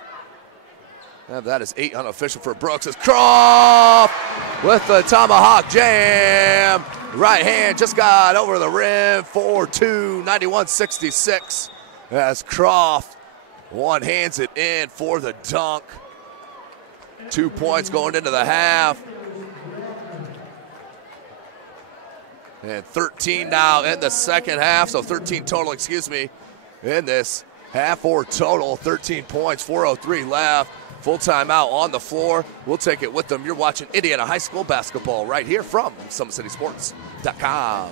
That is 8 unofficial for Brooks. It's Croft with the tomahawk jam. Right hand just got over the rim. 4-2, 91-66. As Croft one hands it in for the dunk. 2 points going into the half. And 13 now in the second half, so 13 total, in this half or total. 13 points, 4:03 left. Full timeout on the floor. We'll take it with them. You're watching Indiana High School basketball right here from SummitCitySports.com.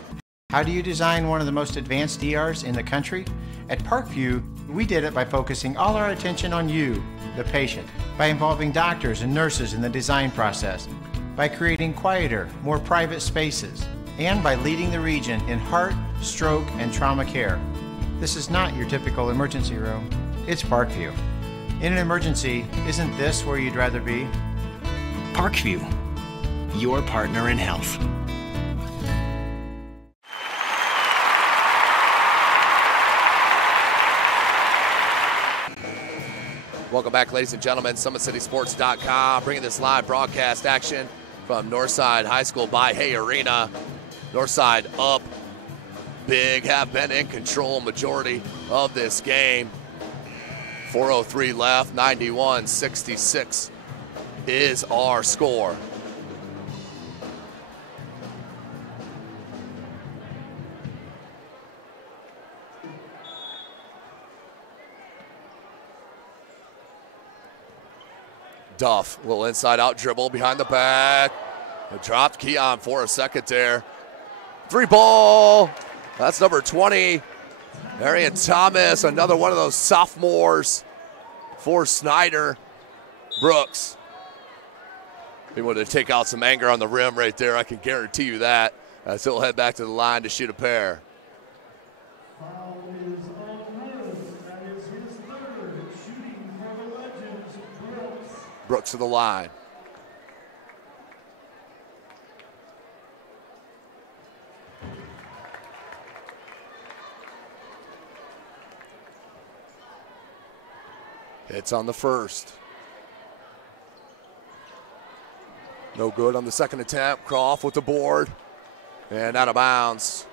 How do you design one of the most advanced ERs in the country? At Parkview, we did it by focusing all our attention on you, the patient, by involving doctors and nurses in the design process, by creating quieter, more private spaces, and by leading the region in heart, stroke, and trauma care. This is not your typical emergency room. It's Parkview. In an emergency, isn't this where you'd rather be? Parkview, your partner in health. Welcome back, ladies and gentlemen. SummitCitySports.com bringing this live broadcast action from Northside High School by Hay Arena. Northside up big, have been in control majority of this game. 4:03 left, 91-66 is our score. Duff, little inside out dribble behind the back. Dropped Keiondre for a second there. 3 ball, that's number 20. Arian Thomas, another one of those sophomores for Snider. Brooks. He wanted to take out some anger on the rim right there, I can guarantee you that. As he'll head back to the line to shoot a pair. Foul is on Woods. That is his third. Shooting for the Legends, Brooks. Brooks to the line. Hits on the first. No good on the second attempt. Croft with the board. And out of bounds.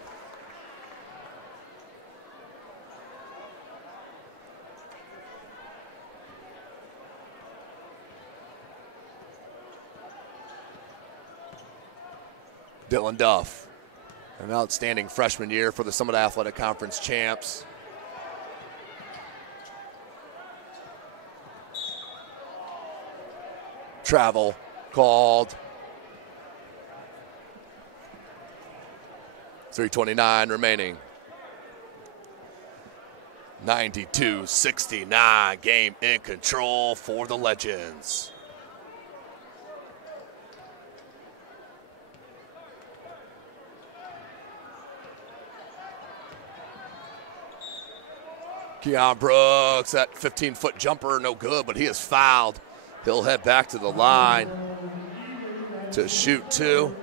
Dillon Tough. An outstanding freshman year for the Summit Athletic Conference champs. Travel called. 3:29 remaining. 92-69, game in control for the Legends. Keiondre Brooks, that 15-foot jumper, no good, but he is fouled. He'll head back to the line to shoot 2.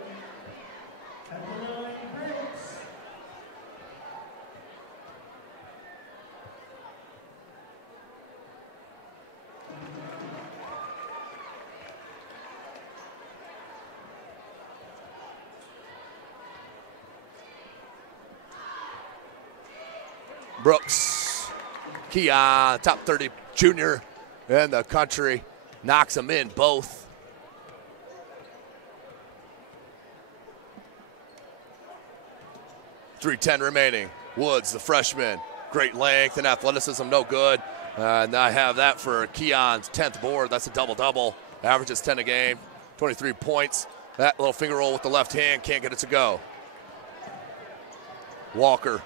Brooks, Keiondre, top 30 junior, in the country. Knocks them in both. .310 remaining. Woods, the freshman. Great length and athleticism, no good. And I have that for Keion's 10th board. That's a double-double. Averages 10 a game, 23 points. That little finger roll with the left hand, can't get it to go. Walker.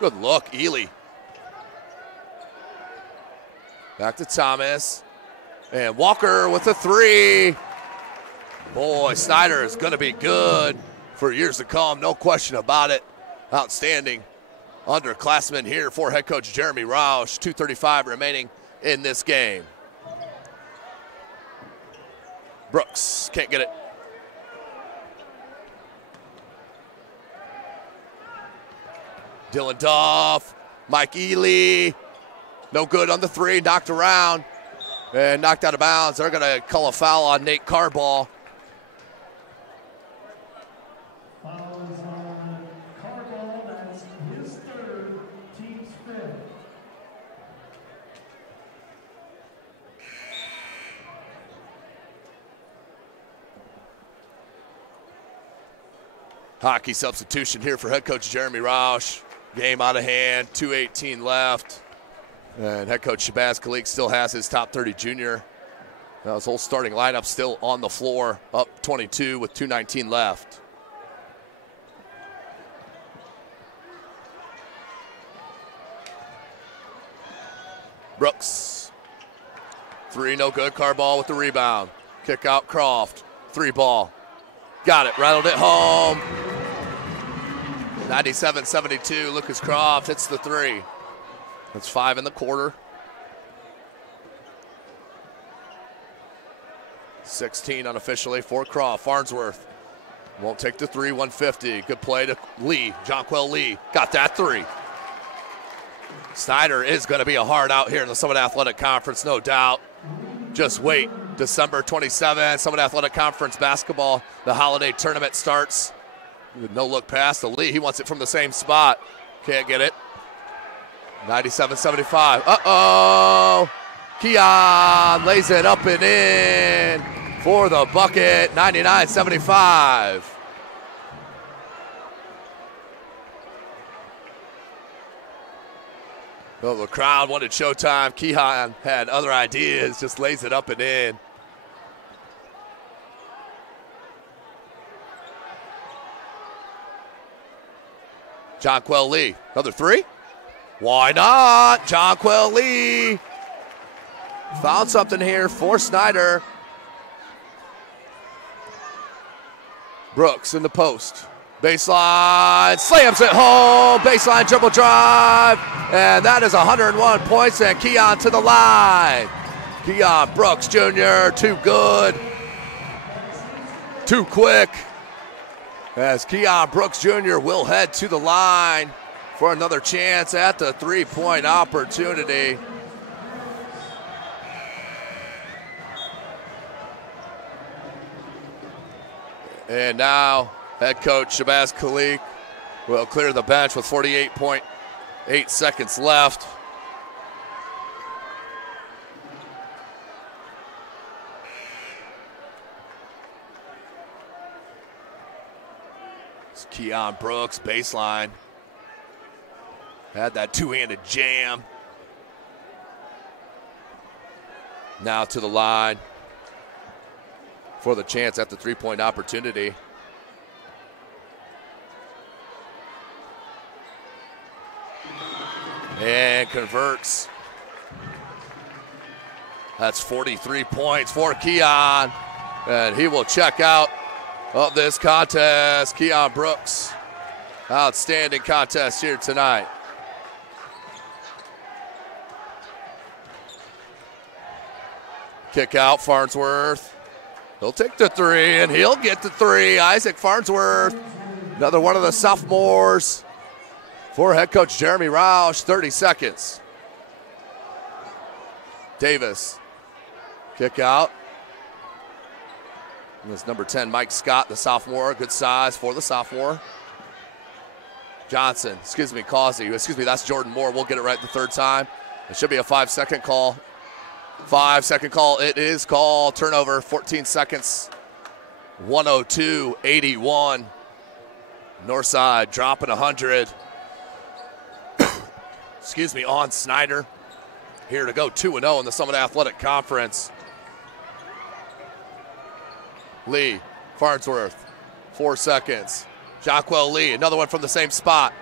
Good look, Ely. Back to Thomas. And Walker with a 3. Boy, Snider is going to be good for years to come, no question about it. Outstanding underclassmen here for head coach Jeremy Roush. 2:35 remaining in this game. Brooks can't get it. Dillon Tough, Mike Ely, no good on the 3, knocked around and knocked out of bounds. They're going to call a foul on Nate Carball. Foul is on Carball. That's his 3rd, team's 5th. Hockey substitution here for head coach Jeremy Roush. Game out of hand, 2:18 left. And head coach Shabazz Khalik still has his top 30 junior. Now his whole starting lineup still on the floor, up 22 with 2:19 left. Brooks. 3, no good. Carball with the rebound. Kick out Croft. 3 ball. Got it, rattled it home. 97-72, Lucas Croft hits the 3. That's 5 in the quarter. 16 unofficially for Croft. Farnsworth won't take the 3, 150. Good play to Lee, Jonquel Lee. Got that 3. Snider is going to be a hard out here in the Summit Athletic Conference, no doubt. Just wait, December 27th, Summit Athletic Conference basketball. The holiday tournament starts. No look pass to Lee. He wants it from the same spot. Can't get it. 97-75. Uh-oh. Keion lays it up and in for the bucket. 99-75. Well, the crowd wanted showtime. Keion had other ideas, just lays it up and in. Jonquel Lee, another 3? Why not? Jonquel Lee found something here for Snider. Brooks in the post. Baseline, slams it home. Baseline dribble drive. And that is 101 points, and Keion to the line. Keion Brooks Jr., too good. Too quick. As Keion Brooks Jr. will head to the line for another chance at the 3-point opportunity. And now head coach Shabazz Khalik will clear the bench with 48.8 seconds left. It's Keion Brooks, baseline. Had that two-handed jam. Now to the line for the chance at the 3-point opportunity. And converts. That's 43 points for Keion. And he will check out of this contest. Keion Brooks, outstanding contest here tonight. Kick out, Farnsworth. He'll take the 3, and he'll get the 3. Isaac Farnsworth, another one of the sophomores for head coach Jeremy Roush. 30 seconds. Davis, kick out. And this number 10, Mike Scott, the sophomore. Good size for the sophomore. Johnson, Causey, that's Jordan Moore. We'll get it right the third time. It should be a 5-second call 5-second call. It is called. Turnover, 14 seconds. 102-81. Northside dropping 100. Excuse me, on Snider. Here to go 2-0 in the Summit Athletic Conference. Lee, Farnsworth, 4 seconds. Jacquel Lee, another one from the same spot.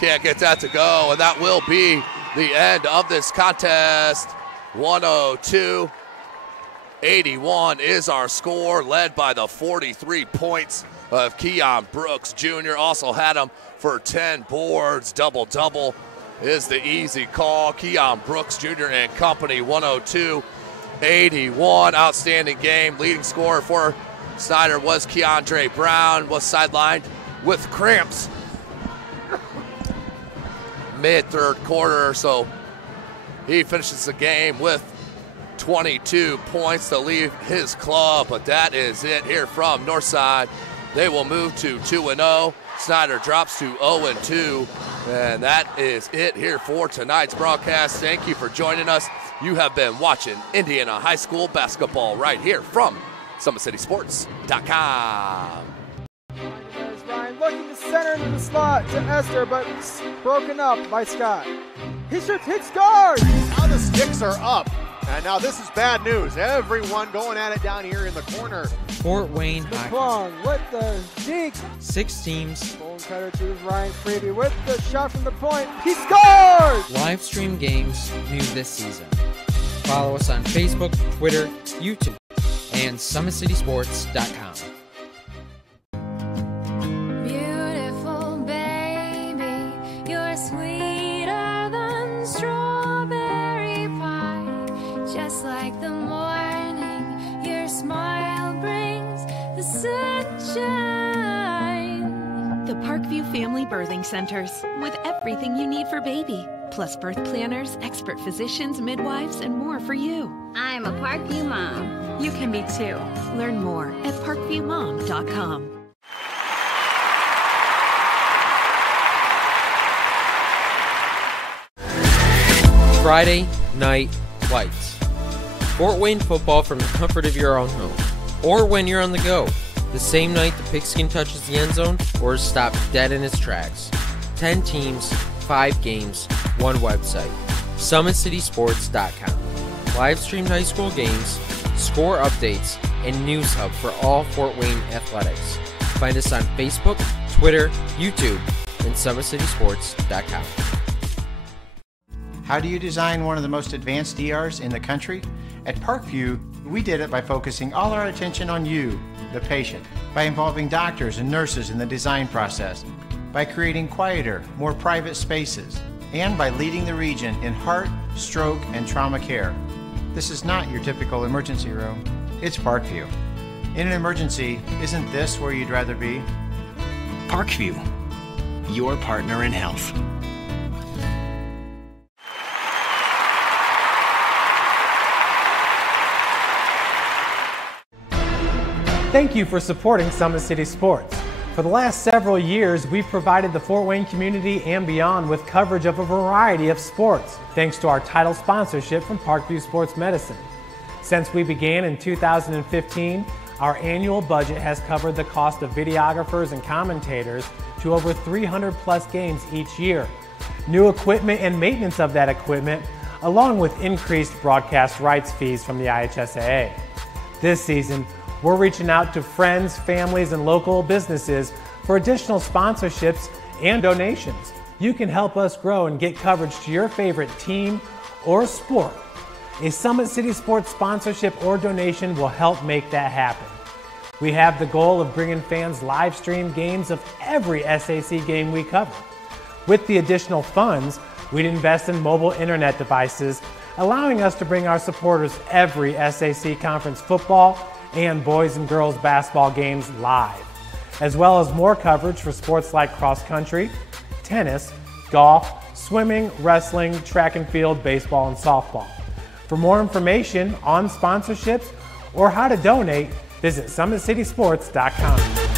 Can't get that to go, and that will be the end of this contest. 102-81 is our score, led by the 43 points of Keiondre Brooks Jr. Also had him for 10 boards. Double-double is the easy call. Keiondre Brooks Jr. and company, 102-81. Outstanding game. Leading scorer for Snider was Keiondre Brown, was sidelined with cramps mid-third quarter, so he finishes the game with 22 points to leave his club. But that is it here from Northside. They will move to 2-0. Snider drops to 0-2. And that is it here for tonight's broadcast. Thank you for joining us. You have been watching Indiana High School basketball right here from SummitCitySports.com. Ryan looking to center into the slot to Esther, but broken up by Scott. He shoots, hits guard. Now the sticks are up. And now this is bad news. Everyone going at it down here in the corner. Fort Wayne Hockey. Plung with the deke. 6 teams. Bone cutter to Ryan Freeby with the shot from the point. He scores! Live stream games new this season. Follow us on Facebook, Twitter, YouTube, and SummitCitySports.com. Beautiful baby, you're sweeter than strawberry pie. Just like the morning, your smile brings the sunshine. The Parkview Family Birthing Centers, with everything you need for baby, plus birth planners, expert physicians, midwives, and more for you. I'm a Parkview mom. You can be too. Learn more at parkviewmom.com. Friday Night Lights. Fort Wayne football from the comfort of your own home, or when you're on the go. The same night the pigskin touches the end zone or is stopped dead in its tracks. 10 teams, 5 games, 1 website. SummitCitySports.com. Live streamed high school games, score updates, and news hub for all Fort Wayne athletics. Find us on Facebook, Twitter, YouTube, and SummitCitySports.com. How do you design one of the most advanced ERs in the country? At Parkview, we did it by focusing all our attention on you, the patient, by involving doctors and nurses in the design process, by creating quieter, more private spaces, and by leading the region in heart, stroke, and trauma care. This is not your typical emergency room. It's Parkview. In an emergency, isn't this where you'd rather be? Parkview, your partner in health. Thank you for supporting Summit City Sports. For the last several years, we've provided the Fort Wayne community and beyond with coverage of a variety of sports, thanks to our title sponsorship from Parkview Sports Medicine. Since we began in 2015, our annual budget has covered the cost of videographers and commentators to over 300 plus games each year. New equipment and maintenance of that equipment, along with increased broadcast rights fees from the IHSAA. This season, we're reaching out to friends, families, and local businesses for additional sponsorships and donations. You can help us grow and get coverage to your favorite team or sport. A Summit City Sports sponsorship or donation will help make that happen. We have the goal of bringing fans live stream games of every SAC game we cover. With the additional funds, we'd invest in mobile internet devices, allowing us to bring our supporters every SAC conference football and boys and girls basketball games live, as well as more coverage for sports like cross country, tennis, golf, swimming, wrestling, track and field, baseball, and softball. For more information on sponsorships or how to donate, visit SummitCitySports.com.